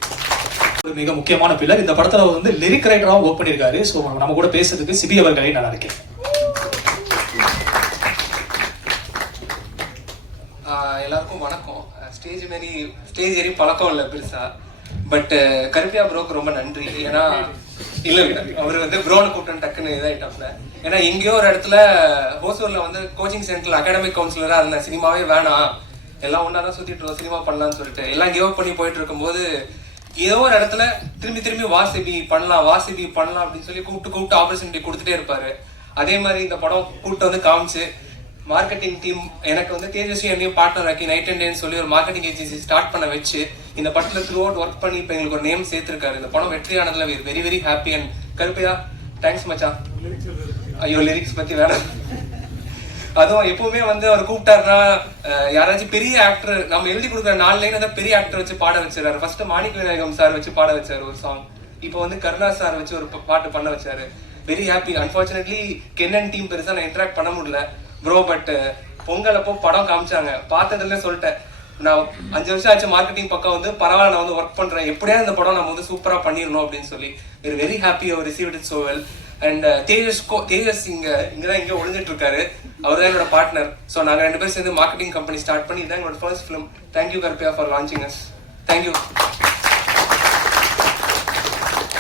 ஒரு மிக முக்கியமான பில்லர் இந்த படத்துல வந்து லிரிக் ரைட்டராகவும் ஒர்க் பண்ணியிருக்காரு. ஸோ நம்ம கூட பேசுறதுக்கு சிபி அவர்களை நான் இருக்கேன். எல்லாருக்கும் வணக்கம். ஸ்டேஜ் ஏறி பழக்கம் இல்லை பெருசா, பட் கருப்பையா ப்ரோக்கு ரொம்ப நன்றி. ஏன்னா இல்லை அவர் வந்து ப்ரோனை கூப்பிட்டு டக்குன்னு இதாகிட்டாப்ல. ஏன்னா எங்கேயோ ஒரு இடத்துல ஹோசூர்ல வந்து கோச்சிங் சென்டர்ல அகாடமிக் கவுன்சிலராக இருந்தேன். சினிமாவே வேணாம், எல்லாம் ஒன்றா தான் சுற்றிட்டு இருக்கோம், சினிமா பண்ணலான்னு சொல்லிட்டு எல்லாம் கிவ் பண்ணி போயிட்டு இருக்கும்போது ஏதோ ஒரு இடத்துல திரும்பி வாசிபி பண்ணலாம் அப்படின்னு சொல்லி கூப்பிட்டு ஆப்பர்ச்சுனிட்டி கொடுத்துட்டே இருப்பாரு. அதே மாதிரி இந்த படம் கூப்பிட்டு வந்து காமிச்சு மார்க்கெட்டிங் டீம் எனக்கு வந்து தேஜஸ்வி என்னையும் பார்ட்னர் ஆக்கி நைட் அண்ட் டேன்னு சொல்லி ஒரு மார்க்கெட்டிங் ஏஜென்சி ஸ்டார்ட் பண்ண வச்சு இந்த படத்தில் த்ரூ அவுட் ஒர்க் பண்ணி இப்போ எங்களுக்கு ஒரு நேம் சேர்த்திருக்காரு. இந்த படம் வெற்றியானதுல very very happy. And Karuppaiya thanks மச்சான். ஐயோ லிரிக்ஸ் பத்தி வேணாம். அதுவும் எப்பவுமே வந்து அவர் கூப்பிட்டாருன்னா யாராச்சும் பெரிய ஆக்டர் நம்ம எழுதி கொடுக்குற 4 லைன் தான் பெரிய ஆக்டர் வச்சு பாட வச்சிருக்காரு. ஃபர்ஸ்ட் மாணிக்க விநாயகம் சார் வச்சு பாட வச்சாரு ஒரு சாங். இப்போ வந்து கருணா சார் வச்சு ஒரு பாட்டு பண்ண வச்சாரு. Very happy. Unfortunately Ken and team பெருசா நான் இன்டராக்ட் பண்ண முடியல ப்ரோ. பட் பொங்கல் அப்போ படம் காமிச்சாங்க, பார்த்ததுல சொல்லிட்டேன் நான் 5 வருஷம் ஆச்சு மார்க்கெட்டிங் பக்கம் வந்து பரவாயில்ல நான் வந்து ஒர்க் பண்றேன், எப்படியா இந்த படம் நம்ம வந்து சூப்பரா பண்ணிடணும் அப்படின்னு சொல்லி வெரி ஹாப்பி. அவர் received it so well. And Tejas இங்கதான் இங்க ஒளிஞ்சிட்டு இருக்காரு. அவர் தான் என்னோட பார்ட்னர். ஸோ நாங்க 2 பேரும் சேர்ந்து மார்க்கெட்டிங் கம்பெனி ஸ்டார்ட் பண்ணி இதான் என்னோட first film. Thank you Karuppaiya for launching us. Thank you.